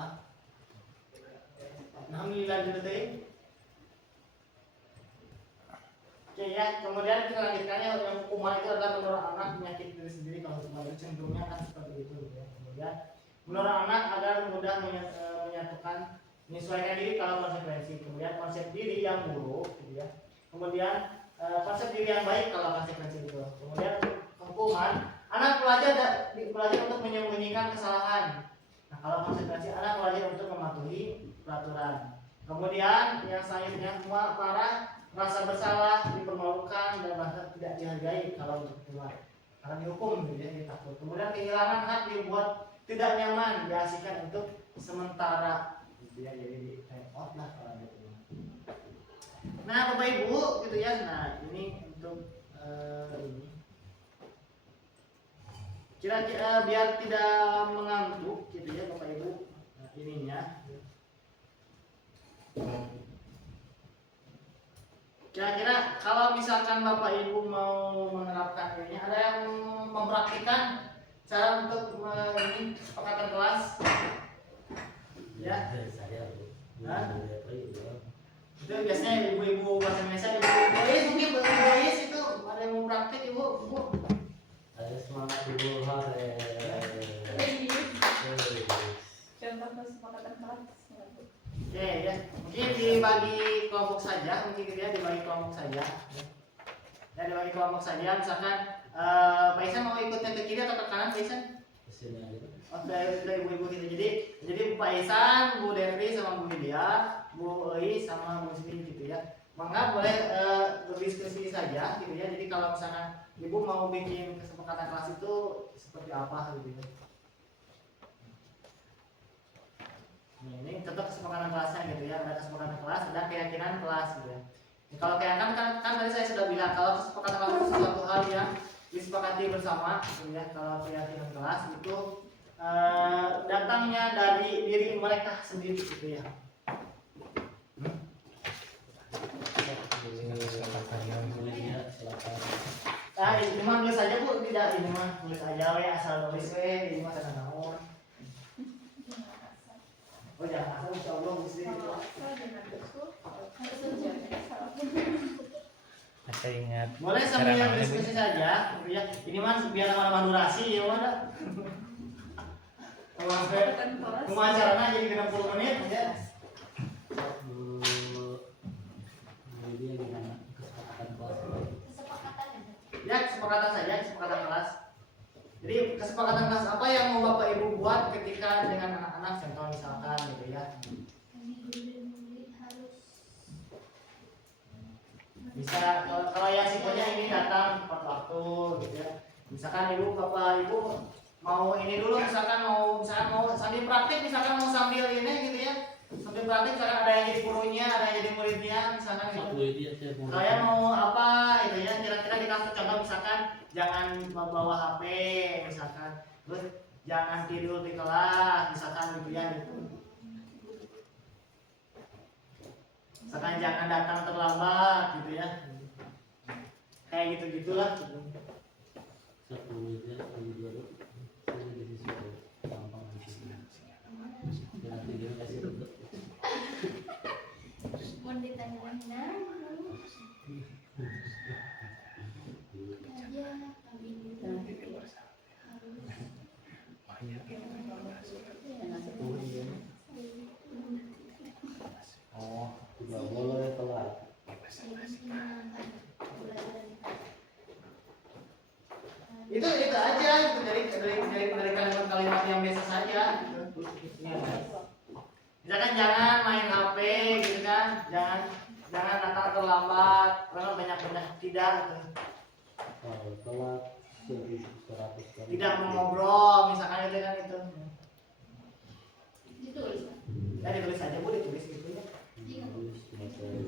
Hah? Alhamdulillah gitu. Oke ya, kemudian kita lanjutkannya, yang hukuman itu adalah mendorong anak menyakiti diri sendiri. Kalau hukuman itu cenderungnya kan seperti itu gitu ya. Kemudian mendorong anak agar mudah menyatukan, menyesuaikan diri kalau konsekuensi. Kemudian konsep diri yang buruk gitu ya. Kemudian konsep diri yang baik kalau konsekuensi itu. Kemudian hukuman, anak belajar untuk menyembunyikan kesalahan. Nah, kalau konsekuensi, anak belajar untuk mematuhi peraturan. Kemudian yang selanjutnya, rasa bersalah, dipermalukan, dan merasa tidak dihargai kalau untuk hukuman. Karena dihukum gitu ya, ditakut. Kemudian kehilangan hak, dibuat tidak nyaman, diasihkan untuk sementara gitu ya, jadi di time out lah kalau ada hukuman. Nah, Bapak Ibu gitu ya. Nah, ini untuk ini. Kira-kira biar tidak mengantuk gitu ya Bapak Ibu, nah, ininya. Kira-kira kalau misalkan Bapak Ibu mau menerapkan ini, ada yang mempraktikkan cara untuk ini kesepakatan kelas? Ya. Itu biasanya ibu-ibu bahasa Indonesia, ibu-ibu itu ada yang mau praktik ibu. Ada semangat ibu hari. Contoh kesepakatan kelas. Oke ya, mungkin dibagi kelompok saja, mungkin dia dibagi kelompok saja. Ya, dibagi kelompok saja. Misalkan Pak Isan mau ikutnya ke kiri atau ke kanan, Pak Isan? Kesini aja. Oke, ibu-ibu gitu. Jadi Pak Isan, Bu Devi sama Bu Widya, Bu Ei sama Bu Siti gitu ya. Maka boleh berdiskusi saja gitu ya. Jadi kalau misalkan ibu mau bikin kesepakatan kelas itu seperti apa gitu ya. Nah, ini contoh kesepakatan kelasnya gitu ya. Ada kesepakatan kelas, ada keyakinan kelas gitu ya. Nah, kalau keyakinan kan tadi saya sudah bilang kalau kesepakatan kelas itu sesuatu hal yang disepakati bersama gitu ya. Kalau keyakinan kelas itu datangnya dari diri mereka sendiri gitu ya. mah nulis aja Bu, tidak ini mah nulis aja we asal nulis we, ini mah tenang naon. Oh jangan asal insyaallah mesti gitu. Saya ingat. Boleh sambil diskusi saja, ya. Ini mah biar lama-lama durasi ya udah. Kalau sampai acaranya jadi 60 menit ya. Dia gimana kesepakatan kelas? Kesepakatan ya. Ya kesepakatan saja, kesepakatan kelas. Jadi kesepakatan kelas apa yang mau Bapak Ibu buat ketika dengan anak-anak, contoh misalkan gitu ya. Ini murid harus Bisa kalau ya simpelnya ini datang tepat waktu gitu ya. Misalkan Ibu Bapak Ibu mau ini dulu misalkan mau sambil praktik misalkan mau sambil ini gitu ya. Sambil praktik misalkan ada yang jadi gurunya, ada yang jadi muridnya misalkan gitu. Satu dia saya mau. Saya mau apa gitu ya, kira-kira dikasih contoh misalkan jangan bawa HP misalkan, terus jangan tidur di kelas misalkan gitu ya gitu. Misalkan jangan datang terlambat gitu ya, kayak gitu-gitulah gitu. Satu dia lagi dua saya jadi satu gampang di sini. Nanti dia kasih tutup. mau ditanyain aja kami ini harus Oh, tidak boleh telat. menyenangkan pelajaran Itu aja gitu, dari kalimat-kalimat yang biasa saja gitu. Misalkan jangan main HP gitu kan, jangan datang terlambat, karena banyak tidak gitu. Kalau telat 100 kali. Tidak mengobrol misalkan itu kan itu. ditulis Pak. Ya ditulis aja Bu, ditulis gitu ya. Terus materi.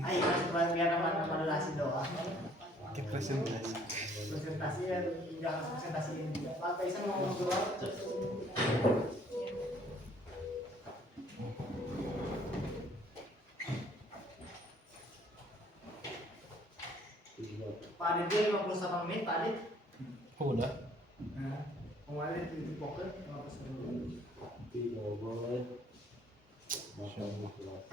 Ayo supaya biar nama durasi doang. Presentasi. Presentasi ya, jangan presentasi ini juga. Pak Faisal mau ngobrol. Pak Adit dia 58 menit Pak Adit. Oh, udah. Nah, kemarin di poker 59 menit. Tidak boleh makan di kelas.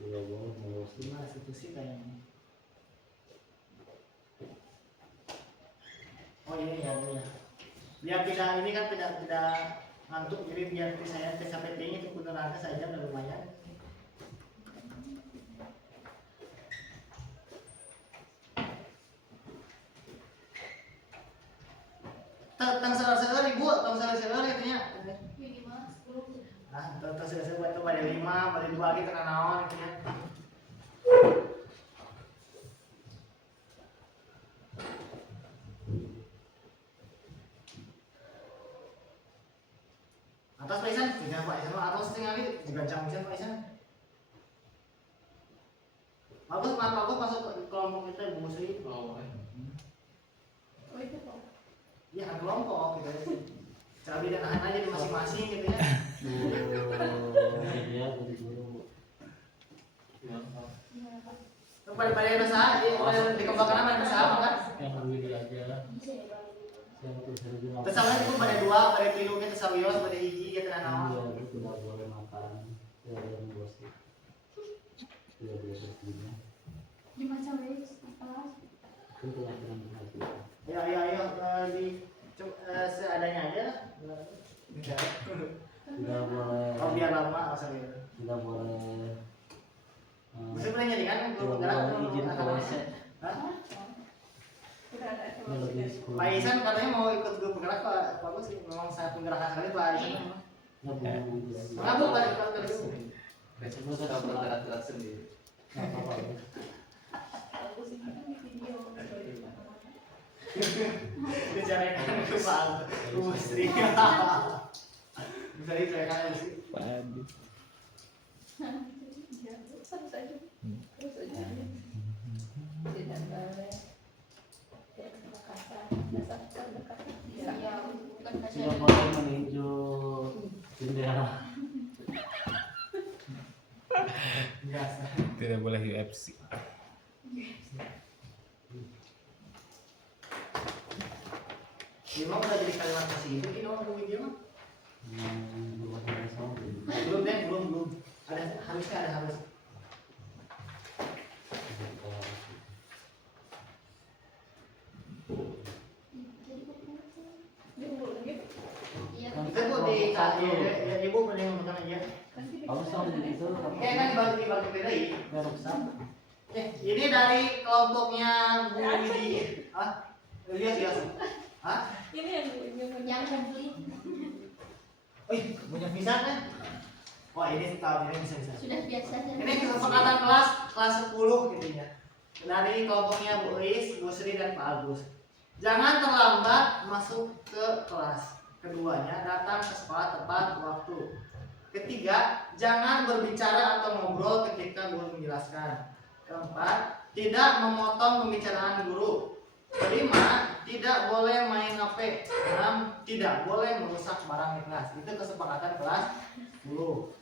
Tidak boleh mengurus. Gimana situ sih kayaknya? Oh iya. Biar tidak ini kan tidak ngantuk, jadi biar saya tes HPT-nya itu beneran saja udah lumayan. Tang saudara Ibu, tang saudara katanya. minimal 10 Nah, tang saudara buat tuh pada 5, pada 2 gitu kan naon gitu ya. Atas Pak Isan, tidak Pak Isan, atas tinggal ini juga jam Pak Isan. Bagus masuk ke kelompok kita Bu Sri. Oh, Oh itu kok. Iya kan kelompok gitu ya. Cara beda nahan aja di masing-masing gitu ya. Dia jadi guru. Pada yang usaha, pada dikembangkan apa yang usaha kan? Yang berbeda aja. Yang terus bilang. Terus sama itu pada 2, pada 3 kita sawios, pada hiji kita naon. Iya, tidak boleh makan. Tidak boleh menggosip. Tidak boleh bersedih. gimana sampai apa Itu keyakinan hati. Ayo seadanya aja lah. Tidak boleh. Oh biar lama asal Tidak boleh. Mesti pernah jadi kan guru Tidak penggerak boleh izin ke WC. Hah? Sudah ada Ini lebih sekolah. Pak Isan katanya mau ikut guru penggerak Pak Bagus sih, memang saya penggerak sekali Pak Isan. Nggak boleh gitu aja. Mengapa balik ke dulu? Besok kita berat-berat sendiri. Nggak apa-apa. bagus ini kan di video dari mana-mana. Diceritakan ke Pak Ibu Sri. Bisa diceritakan sih. Waduh. Ya, terus aja. Terus aja. Tidak boleh kesepakatan dasar pendekatan bisa. ya bukan Tidak boleh meninju jendela. Biasa. Dia mah udah jadi kalimat kasih itu ini orang video mah. Belum ada sama. Belum deh, belum. Ada harusnya ada harus. Iya. Kita tuh di ya ibu mending makan aja. Kamu sama jadi itu Kayak kan dibagi beda ya. merek sama. Ini dari kelompoknya Bu Widi. Ah, lihat ya. Hah? Ini yang Yang komplit Wih, banyak bisa kan? Wah ini tahun ini bisa. sudah biasa saja. Ini kesepakatan kelas 10 gitu ya. Dari kelompoknya Bu Is, Bu Sri dan Pak Agus. Jangan terlambat masuk ke kelas. Keduanya, datang ke sekolah tepat waktu. Ketiga, jangan berbicara atau ngobrol ketika guru menjelaskan. Keempat, tidak memotong pembicaraan guru. Kelima, tidak boleh main HP. Enam, tidak boleh merusak barang di kelas. Itu kesepakatan kelas 10.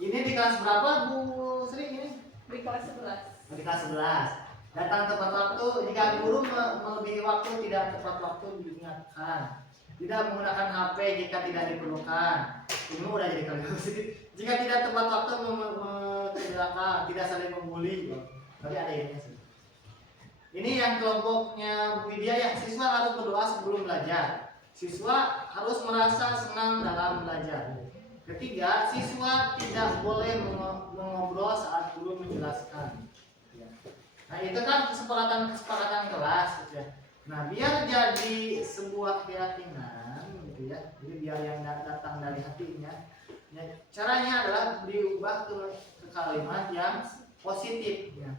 Ini di kelas berapa Bu Sri ini? di kelas 11. Di kelas 11. Datang tepat waktu. Jika guru melebihi waktu, tidak tepat waktu diingatkan. Tidak menggunakan HP jika tidak diperlukan. Ini udah jadi kalimat sedikit. Jika tidak tepat waktu mengerjakan, tidak saling membuli. Tapi ada ini sih. Ini yang kelompoknya Bu Widya ya. Siswa harus berdoa sebelum belajar. Siswa harus merasa senang dalam belajar. Ketiga, siswa tidak boleh mengobrol saat guru menjelaskan. Nah itu kan kesepakatan kelas gitu ya. Nah biar jadi sebuah keyakinan gitu ya. Jadi biar yang datang dari hatinya. Ya, caranya adalah diubah ke kalimat yang positif ya.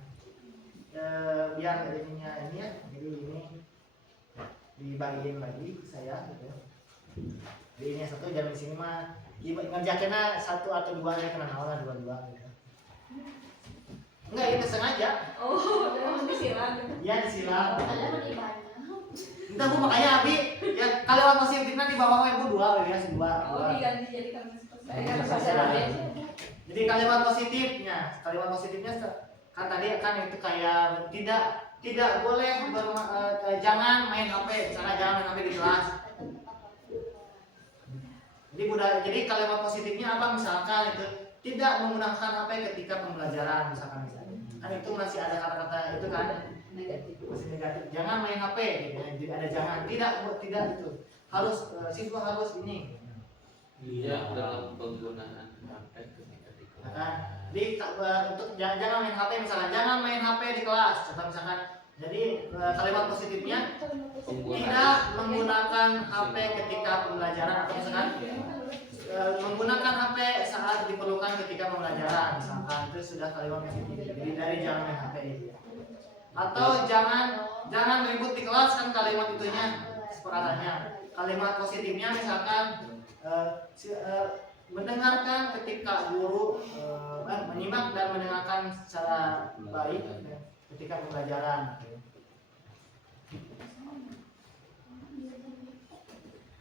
Biar ininya ini ya. Jadi ini dibagiin lagi ke saya gitu ya. Jadi ini satu jam di sini mah ngerjakannya satu atau dua ya kena awal dua gitu. Enggak itu sengaja. Oh, memang disilang gitu. Iya disilang. Ada mau di mana? Entah bu makanya Abi ya kalau positifnya di bawah ibu dua ya dua. Oh, diganti jadi kalimat Iya, selesai. Jadi kalimat positifnya kan tadi kan itu kayak tidak boleh jangan main HP, misalnya jangan main HP di kelas. Jadi kalimat positifnya apa misalkan itu tidak menggunakan HP ketika pembelajaran misalkan. Kan itu masih ada kata-kata itu kan Negatif. masih negatif. Jangan main HP gitu ya. Jadi ada jangan tidak itu. Harus siswa harus ini. Iya, dalam penggunaan HP ketika di kelas. Nah, jadi untuk jangan main HP misalkan jangan main HP di kelas. Contoh misalkan jadi kalimat positifnya tidak menggunakan HP ketika pembelajaran atau misalkan menggunakan HP saat diperlukan ketika pembelajaran misalkan itu sudah kalimat positif. Jadi dari jangan main HP itu ya. Atau jangan ribut di kelas kan kalimat itunya sepakatannya. Kalimat positifnya misalkan mendengarkan ketika guru menyimak dan mendengarkan secara baik ketika pembelajaran.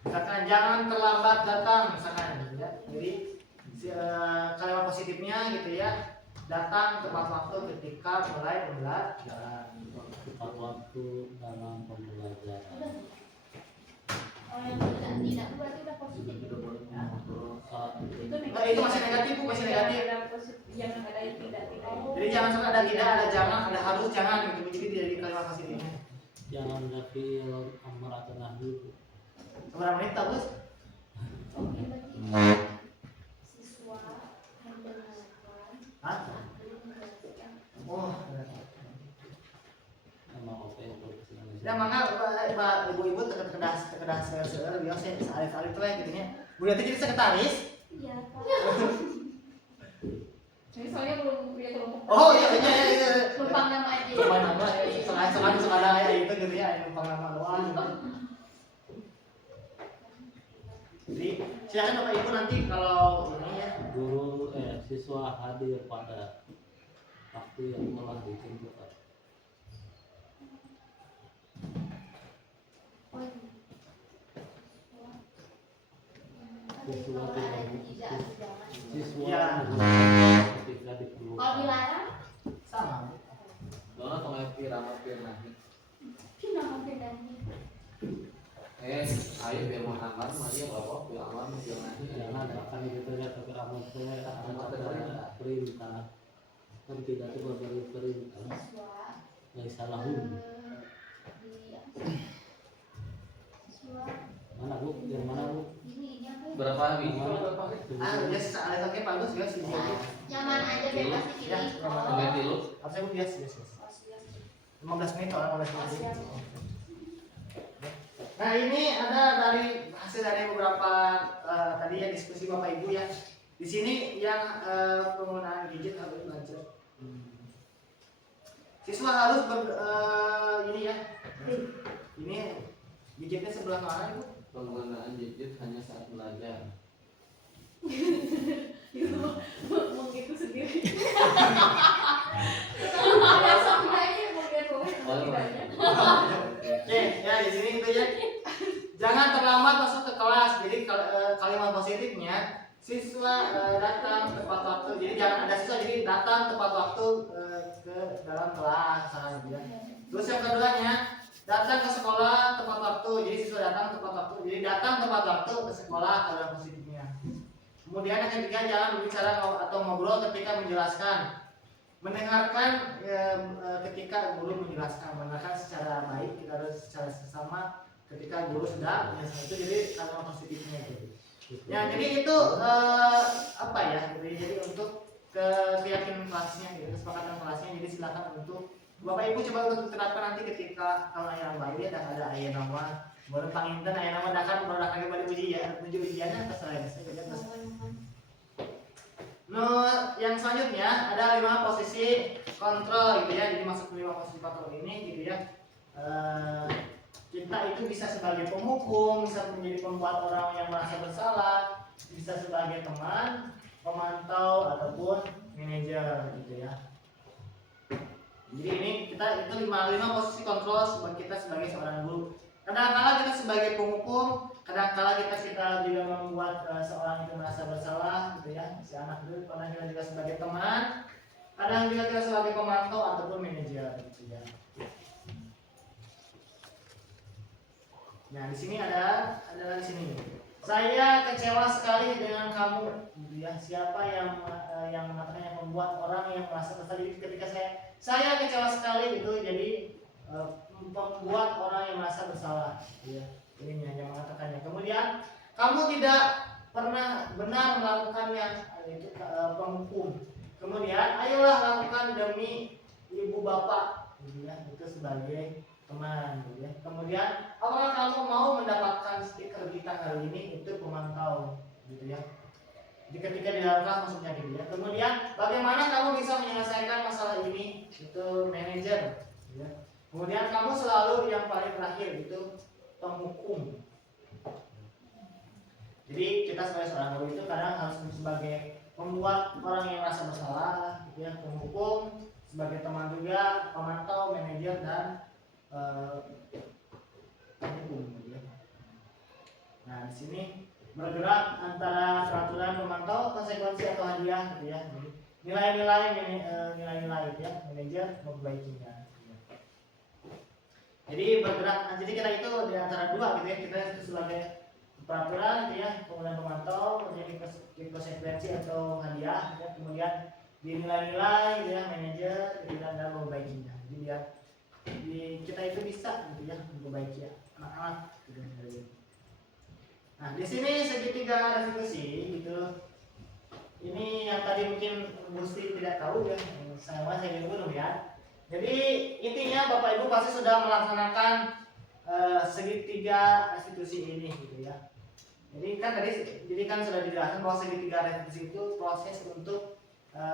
Misalkan jangan terlambat datang misalkan ya. Jadi kalimat positifnya gitu ya datang tepat waktu ketika mulai pembelajaran. Tepat waktu dalam pembelajaran. Oh yang tidak berarti udah positif. Itu masih negatif bu, masih negatif. Jangan ada yang tidak. Jadi jangan sampai ada tidak, ada jangan, ada harus, jangan gitu. Jadi dari kalimat positifnya. Jangan nafil amar atau nahi. Seberapa menit tak bos? Oke berarti siswa mendengarkan Hah? guru menjelaskan. Oh, Emang apa yang berkesinambungan? ya mangga ibu-ibu terkedah seur biasa salib-salib tuh gitu nya. Bu Yati jadi sekretaris. Iya Pak. Ini soalnya belum punya kelompok. Oh iya. Numpang nama aja. Lupa nama sekadang kayak itu gitu ya, numpang nama doang. Jadi silakan Bapak Ibu nanti kalau ini ya. Guru siswa hadir pada waktu yang telah ditentukan. Oh, iya. Siswa Kalau ada tidak tidak jangan. siswa Ya. ketika diperlukan. Kalau dilarang Sama. kami bertanya ke amal pertanyaan ada perintah kan tidak itu berbalik perintah Siswa yang salahun siswa mana bu yang mana bu ini apa ya? Berapa minggu? Biasa ada pakai bagus ya sih. Nyaman aja bebas Ya, dipilih. Sampai tilu. Harusnya gue biasa. Oh, siap. 15 menit orang 15 menit. Siap. Nah ini ada dari hasil dari beberapa tadi ya diskusi Bapak Ibu ya. Di sini yang penggunaan gadget harus belajar. Siswa harus ini ya. Ini gadgetnya sebelah mana Ibu? Penggunaan gadget hanya saat belajar. Itu mau gitu sendiri. Ada sama aja mungkin Tidaknya. Oke, ya di sini gitu ya. Jangan terlambat masuk ke kelas. Jadi kalimat positifnya siswa datang tepat waktu. Jadi jangan ada siswa jadi datang tepat waktu ke dalam kelas gitu ya. Terus yang keduanya datang ke sekolah tepat waktu. Jadi siswa datang tepat waktu. Jadi datang tepat waktu ke sekolah kalimat positifnya. Kemudian yang ketiga jangan berbicara atau ngobrol ketika menjelaskan. Mendengarkan ketika guru menjelaskan, mendengarkan secara baik, kita harus secara sesama ketika guru sedang menjelaskan itu jadi kalimat positifnya gitu. Ya jadi itu apa ya? Jadi untuk keyakinan kelasnya, gitu, kesepakatan kelasnya. Jadi silakan untuk Bapak Ibu coba untuk terapkan nanti ketika kalau yang baru ya ada ayat nama, baru panginten ayat nama dakan baru dakan kembali ujian, menuju ujiannya terserah saya terus. Nah, yang selanjutnya ada 5 posisi kontrol gitu ya. Jadi masuk 5 posisi kontrol ini gitu ya. Kita itu bisa sebagai penghukum, bisa menjadi pembuat orang yang merasa bersalah, bisa sebagai teman, pemantau ataupun manajer gitu ya. Jadi ini kita itu 5 posisi kontrol sebagai kita sebagai seorang guru. Kadang-kala kita sebagai penghukum, kadang-kala kita juga membuat seorang itu merasa bersalah gitu ya, si anak itu. Kadang kita juga sebagai teman, kadang juga kita sebagai pemantau ataupun manajer gitu ya. Nah di sini ada di sini. Saya kecewa sekali dengan kamu gitu ya. Siapa yang mengatakan yang membuat orang yang merasa bersalah. Jadi ketika saya kecewa sekali gitu, jadi membuat orang yang merasa bersalah gitu ya. Ini yang mengatakannya. Kemudian kamu tidak pernah benar melakukannya, itu penghukum. Kemudian ayolah lakukan demi ibu bapak gitu ya. Itu sebagai teman gitu ya. Kemudian apakah kamu mau mendapatkan stiker kita hari ini? Itu pemantau gitu ya. Jadi ketika di dalam kelas maksudnya gitu ya. Kemudian bagaimana kamu bisa menyelesaikan masalah ini? Itu manajer gitu ya. Kemudian kamu selalu yang paling terakhir itu penghukum. Jadi kita sebagai seorang guru itu kadang harus sebagai membuat orang yang merasa bersalah gitu ya, penghukum, sebagai teman juga, pemantau, manajer dan penghukum gitu ya. Nah di sini bergerak antara peraturan pemantau, konsekuensi atau hadiah gitu ya. Nilai-nilai gitu ya, manajer memperbaikinya. Jadi bergerak, jadi kita itu di antara dua gitu ya, kita itu sebagai peraturan gitu ya, kemudian pemantau, kemudian konsekuensi atau hadiah, gitu ya. Kemudian di nilai-nilai gitu ya, manajer gitu, dan memperbaikinya. Jadi biar kita itu bisa gitu ya, memperbaiki ya, anak-anak gitu. Nah di sini segitiga restitusi gitu. Ini yang tadi mungkin Gusti tidak tahu ya, saya belum ya. Jadi intinya Bapak Ibu pasti sudah melaksanakan segitiga restitusi ini gitu ya. Jadi kan sudah dijelaskan bahwa segitiga restitusi itu proses untuk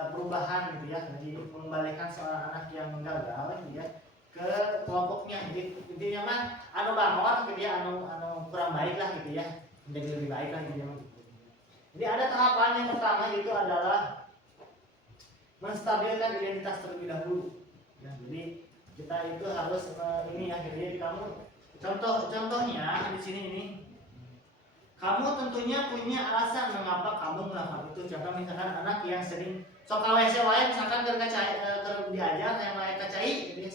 perubahan gitu ya. Jadi mengembalikan seorang anak yang gagal gitu ya ke kelompoknya. Jadi intinya mah anu bangun gitu ya, anu kurang baik lah gitu ya, menjadi lebih baik lah gitu ya. Jadi ada tahapan yang pertama itu adalah menstabilkan identitas terlebih dahulu. Ya, jadi kita itu harus ini ya, jadi kamu contohnya di sini ini, kamu tentunya punya alasan mengapa kamu melakukan itu. Contoh misalkan anak yang sering sok WC wae misalkan diajar yang lain kacai, jadi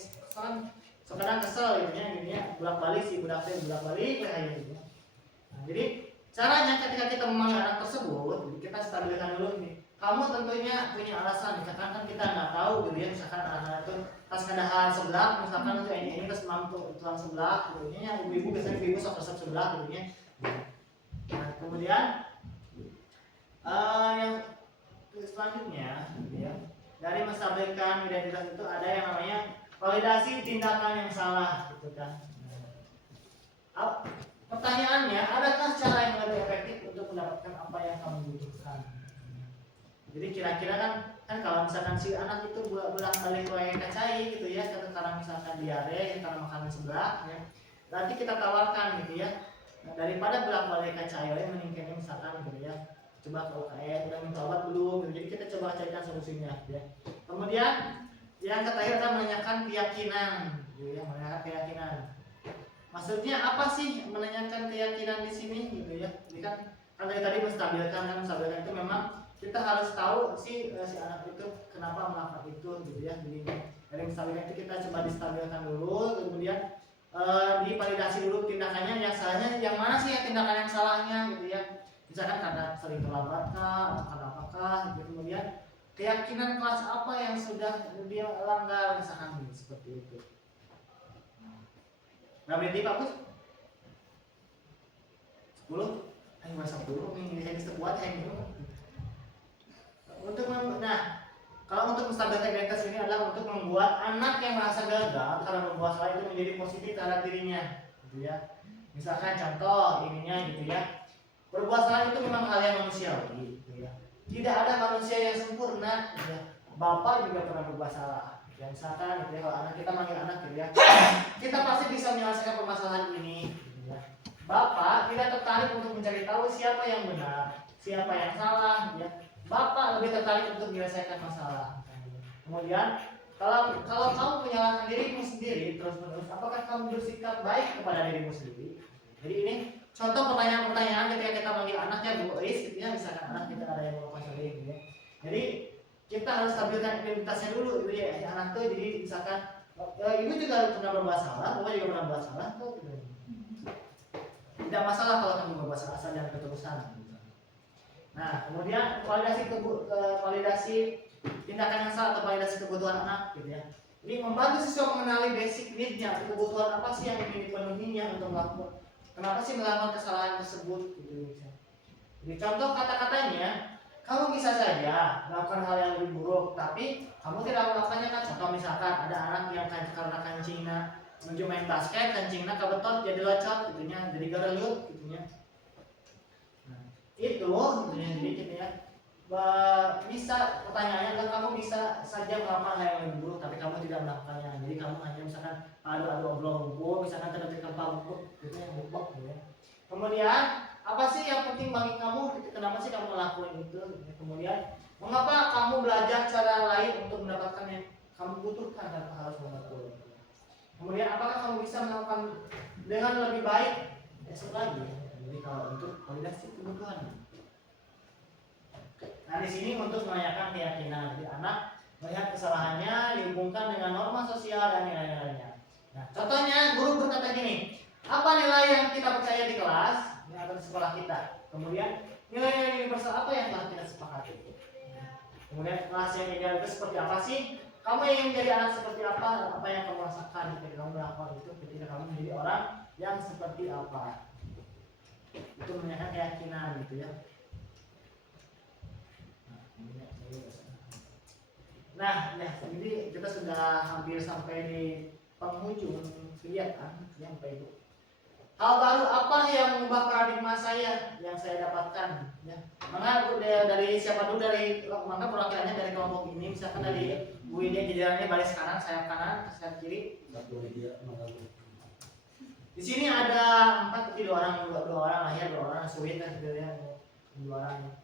kadang kesel gitu ya, bolak balik si budak bolak balik lah gitu. Nah, jadi Caranya ketika kita memanggil anak tersebut, kita stabilkan dulu nih. Kamu tentunya punya alasan, misalkan kan kita nggak tahu gitu ya, misalkan anak-anak itu pas kedahan sebelah, misalkan untuk ini terus mampu tulang sebelah, gitu ya. Ibu-ibu biasanya ibu sok resep sebelah gitu ya. Nah, kemudian yang selanjutnya, gitu ya, dari menstabilkan identitas itu ada yang namanya validasi tindakan yang salah, gitu kan. Pertanyaannya, adakah cara yang lebih efektif untuk mendapatkan apa yang kamu butuhkan? Jadi kira-kira kan kalau misalkan si anak itu bolak-balik wae kacai gitu ya, karena misalkan diare karena makanan sebelah ya. Berarti kita tawarkan gitu ya. Nah, daripada bolak-balik kacai wae mending misalkan gitu ya. Coba ke UKS udah minta obat belum gitu. Jadi kita coba carikan solusinya gitu ya. Kemudian yang terakhir adalah menanyakan keyakinan gitu ya, menanyakan keyakinan. Maksudnya apa sih menanyakan keyakinan di sini gitu ya? Jadi kan dari tadi menstabilkan itu memang kita harus tahu si anak itu kenapa melakukan itu gitu ya. Jadi dari menstabilkan itu kita coba distabilkan dulu, kemudian divalidasi dulu tindakannya yang salahnya, yang mana sih ya tindakan yang salahnya gitu ya. Misalkan karena sering terlambat kah, karena apakah gitu. Kemudian keyakinan kelas apa yang sudah dia langgar misalkan gitu, seperti itu. Nah, berarti Pak Bus 10? Ayo masa 10, ini saya sebuat yang itu. Kalau untuk menstabilkan identitas ini adalah untuk membuat anak yang merasa gagal karena membuat salah itu menjadi positif terhadap dirinya, gitu ya. Misalkan contoh ininya gitu ya. Berbuat salah itu memang hal yang manusiawi, gitu ya. Tidak ada manusia yang sempurna, gitu ya. Bapak juga pernah berbuat salah. Ya, misalkan gitu ya, kalau anak kita manggil anak gitu ya, kita pasti bisa menyelesaikan permasalahan ini gitu ya. Bapak tidak tertarik untuk mencari tahu siapa yang benar, siapa yang salah ya. Bapak lebih tertarik untuk menyelesaikan masalah. Kemudian kalau kamu menyalahkan dirimu sendiri terus-menerus, apakah kamu bersikap baik kepada dirimu sendiri? Jadi ini contoh pertanyaan-pertanyaan ketika kita manggil anaknya Bu Is gitu ya, misalkan anak kita ada yang mau konseling gitu ya. Jadi kita harus stabilkan identitasnya dulu gitu ya, si anak tuh. Jadi misalkan ibu juga pernah berbuat salah, bapak juga pernah berbuat salah tuh gitu. Tidak masalah kalau kamu berbuat salah, asal jangan keterusan gitu. Nah, kemudian validasi tindakan yang salah atau validasi kebutuhan anak gitu ya. Jadi membantu siswa mengenali basic need-nya, kebutuhan apa sih yang ingin dipenuhinya untuk melakukan, kenapa sih melakukan kesalahan tersebut gitu. Jadi contoh kata-katanya, kamu bisa saja melakukan hal yang lebih buruk, tapi kamu tidak melakukannya kan. Contoh misalkan ada anak yang karena kancingnya menuju main basket, kancingnya kebetot jadi lecot gitunya, jadi garelut gitunya. Nah, itu gitunya, jadi gitu ya. Bisa pertanyaannya kan kamu bisa saja melakukan hal yang lebih buruk, tapi kamu tidak melakukannya. Jadi kamu hanya misalkan adu oblong rumput, misalkan terdekat tempat rumput gitu ya, bubuk gitu ya. Kemudian apa sih yang penting bagi kamu? Kenapa sih kamu melakukan itu? Kemudian mengapa kamu belajar cara lain untuk mendapatkan yang kamu butuhkan tanpa harus memukul? Kemudian apakah kamu bisa melakukan dengan lebih baik esok lagi? Jadi kalau untuk validasi kebutuhan. Nah di sini untuk menanyakan keyakinan. Jadi anak melihat kesalahannya dihubungkan dengan norma sosial dan nilai-nilainya. Nah contohnya guru berkata gini, apa nilai yang kita percaya di kelas atau di sekolah kita? Kemudian nilai-nilai universal apa yang telah kita sepakati? Kemudian kelas yang ideal itu seperti apa sih? Kamu ingin menjadi anak seperti apa? Apa yang kamu rasakan ketika kamu melakukan itu? Ketika kamu menjadi orang yang seperti apa? Itu menanyakan keyakinan gitu ya. Nah, ya, jadi kita sudah hampir sampai di penghujung kegiatan yang Pak Ibu. Hal baru apa yang mengubah paradigma saya yang saya dapatkan? Ya, mana dari siapa dulu dari maka perwakilannya dari kelompok ini, misalkan dari Bu Widya jajarannya baris kanan, sayap kiri. Di sini ada 4 tapi 2 orang lah ya, 2 orang sulit kan gitu ya, 2 orang.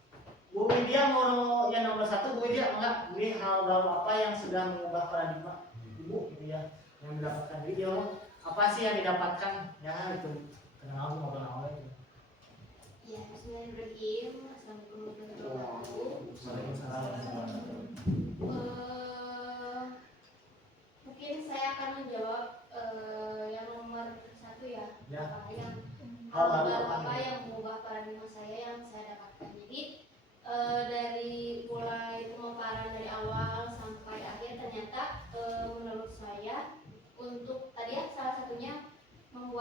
Bu Widya mau yang nomor 1, Bu Widya enggak beri hal baru apa yang sudah mengubah paradigma Ibu gitu ya, yang mendapatkan video apa sih yang didapatkan ya itu kenal mau kenal gitu. Ya, bismillahirrahmanirrahim. Assalamualaikum warahmatullahi wabarakatuh. Mungkin saya akan menjawab yang nomor 1 ya. Ya. Yang Hal baru apa apa yang mengubah paradigma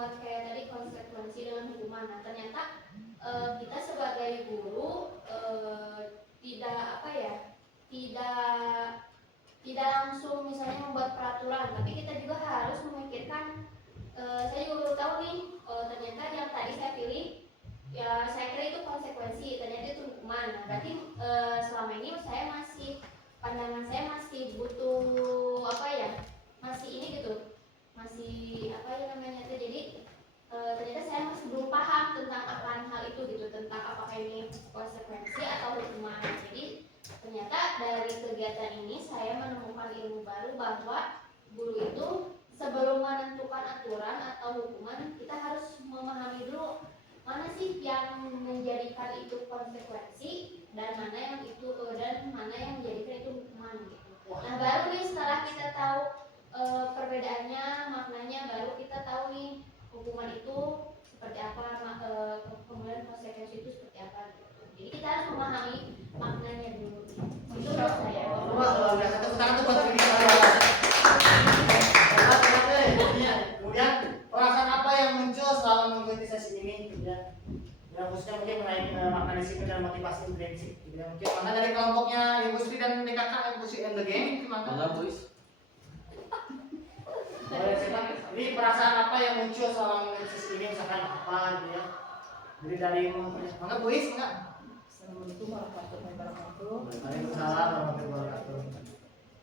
membuat kayak tadi konsekuensi dengan hukuman. Nah ternyata kita sebagai guru tidak apa ya, tidak langsung misalnya membuat peraturan, tapi kita juga harus memikirkan. Saya juga baru tahu nih, ternyata yang tadi saya pilih ya saya kira itu konsekuensi, ternyata itu hukuman. Nah, berarti selama ini pandangan saya masih butuh apa ya, masih ini gitu, masih apa ya namanya itu. Jadi ternyata saya masih belum paham tentang akan hal itu gitu, tentang apakah ini konsekuensi atau hukuman. Jadi ternyata dari kegiatan ini saya menemukan ilmu baru bahwa guru itu sebelum menentukan aturan atau hukuman, kita harus memahami dulu mana sih yang menjadikan itu konsekuensi dan mana yang menjadikan itu hukuman gitu. Nah baru nih setelah kita tahu perbedaannya, maknanya, baru kita tahu nih hukuman itu seperti apa, kemudian konsekuensi itu seperti apa gitu. Jadi kita harus memahami maknanya dulu. Itu menurut saya. Wah, luar biasa. Tepuk tangan tuh buat Widi. Kemudian perasaan apa yang muncul selama mengikuti sesi ini? Ya khususnya mungkin mengenai makna disiplin dan motivasi intrinsik. Mungkin mana dari kelompoknya Ibu Sri dan DKK, Ibu Sri and the Gang, Mangga boys. Ini perasaan apa yang muncul selama mengikuti sesi ini, misalkan apa gitu ya? Jadi dari mana Buis, enggak? Assalamualaikum warahmatullahi wabarakatuh. Waalaikumsalam warahmatullahi wabarakatuh.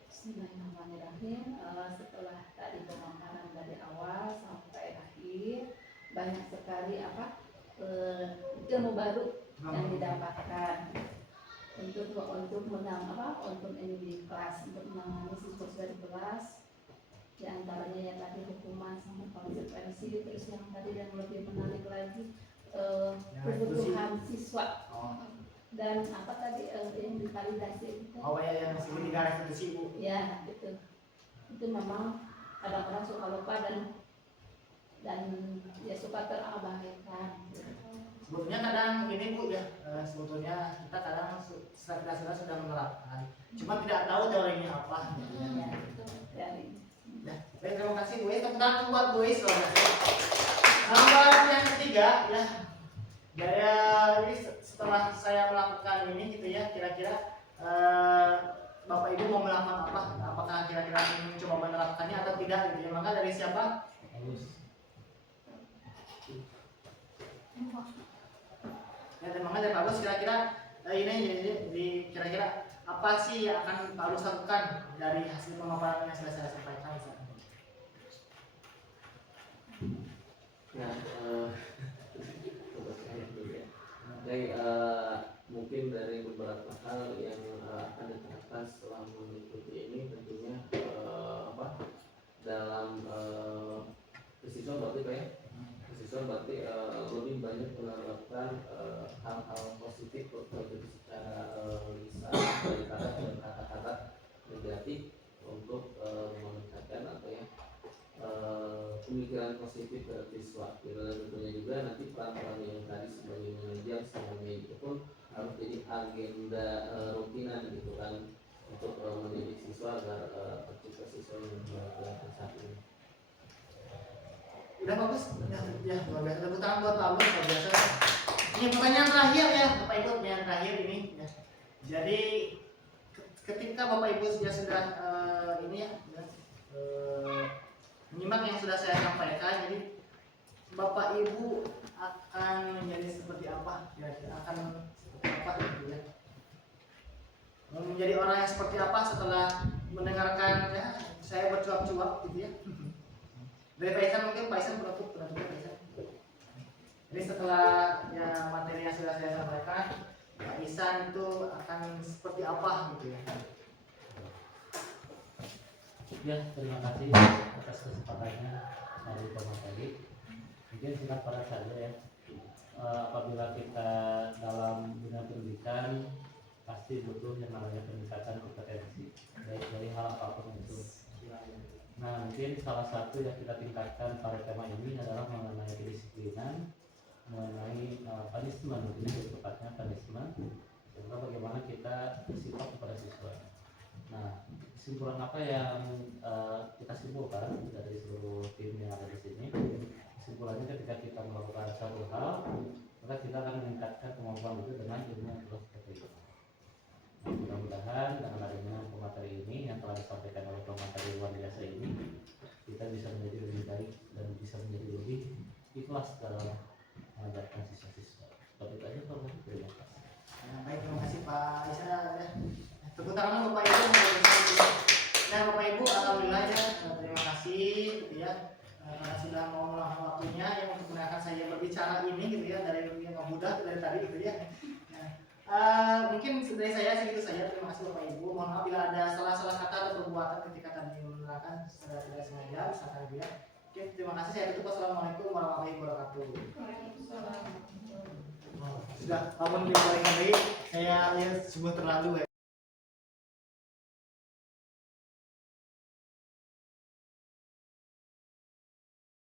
Bismillahirrahmanirrahim. Setelah tadi pemaparan dari awal sampai akhir, banyak sekali ilmu baru yang didapatkan untuk ini di kelas, untuk menangani siswa di kelas. Di antaranya yang tadi hukuman sama konsekuensi, terus yang tadi yang lebih menarik lagi kebutuhan siswa dan apa tadi yang divalidasi itu. Oh ya, yang disebut 3 restitusi Bu. Ya itu memang kadang-kadang suka lupa dan ya suka terabaikan. Sebetulnya kadang ini Bu ya, sebetulnya kita kadang sudah menerapkan, cuma tidak tahu teorinya apa. Ya, dari Ya, baik, terima kasih Bu. Tepuk tangan buat Bu Is. Nomor yang ketiga ya, dari setelah saya melakukan ini gitu ya, kira-kira Bapak Ibu mau melakukan apa? Apakah kira-kira ingin mencoba menerapkannya atau tidak gitu ya? Maka dari siapa? Bagus. Ya, maka dari Pak Agus kira-kira ini jadi kira-kira apa sih yang akan Pak Agus lakukan dari hasil pemaparan yang sudah saya sampaikan? Nah, Baik, mungkin dari beberapa hal yang akan diterapkan setelah mengikuti ini tentunya dalam siswa berarti Pak ya, siswa berarti lebih banyak menerapkan hal-hal positif baik itu secara lisan, kata dan kata-kata negatif untuk meningkatkan pemikiran positif dari siswa. Dan tentunya juga nanti peran-peran yang tadi sebagai manajer semuanya itu pun harus jadi agenda rutinan gitu kan, untuk mendidik siswa agar tercipta siswa yang belajar saat ini. Udah bagus, ya luar biasa. Tepuk tangan buat Pak Agus, luar biasa. Ini pertanyaan terakhir ya, Bapak Ibu, pertanyaan terakhir ini. Ya. Jadi ketika Bapak Ibu sudah ini ya, menyimak yang sudah saya sampaikan, jadi Bapak Ibu akan menjadi seperti apa? Kira-kira akan seperti apa gitu ya? Menjadi orang yang seperti apa setelah mendengarkan ya, saya bercuap-cuap gitu ya? Dari Pak Isan mungkin, Pak Isan penutupnya Pak Isan. Jadi setelah ya materi yang sudah saya sampaikan, Pak Isan itu akan seperti apa gitu ya? Ya, terima kasih atas kesempatannya dari pemateri. Mungkin singkat pada saja ya. Apabila kita dalam dunia pendidikan pasti butuh yang namanya peningkatan kompetensi dari hal apapun itu. Nah, mungkin salah satu yang kita tingkatkan pada tema ini adalah mengenai kedisiplinan, mengenai punishment, mungkin lebih tepatnya punishment, serta bagaimana kita bersikap kepada siswa. Nah, kesimpulan apa yang kita simpulkan dari seluruh tim yang ada di sini? kesimpulannya ketika kita melakukan satu hal, maka kita akan meningkatkan kemampuan itu dengan ilmu yang terus seperti itu. Nah, mudah-mudahan dengan adanya pemateri ini yang telah disampaikan oleh pemateri luar biasa ini, kita bisa menjadi lebih baik dan bisa menjadi lebih ikhlas dalam mengajarkan siswa-siswa. Seperti itu aja Pak. Terima kasih. Baik, terima kasih Pak Isa. Tepuk tangan Bapak Ibu. Nah Bapak Ibu, alhamdulillah ya, terima kasih gitu ya, karena sudah mau meluangkan waktunya yang untuk mendengarkan saya berbicara ini gitu ya, dari yang mudah dari tadi gitu ya. Mungkin dari saya segitu saja. Terima kasih Bapak Ibu. Mohon maaf bila ada salah-salah kata atau perbuatan ketika tadi menerangkan secara tidak sengaja, misalkan gitu ya. Oke, terima kasih. Saya tutup. Wassalamualaikum warahmatullahi wabarakatuh. Waalaikumsalam. Sudah, apapun diberikan lagi, saya lihat sungguh terlalu ya.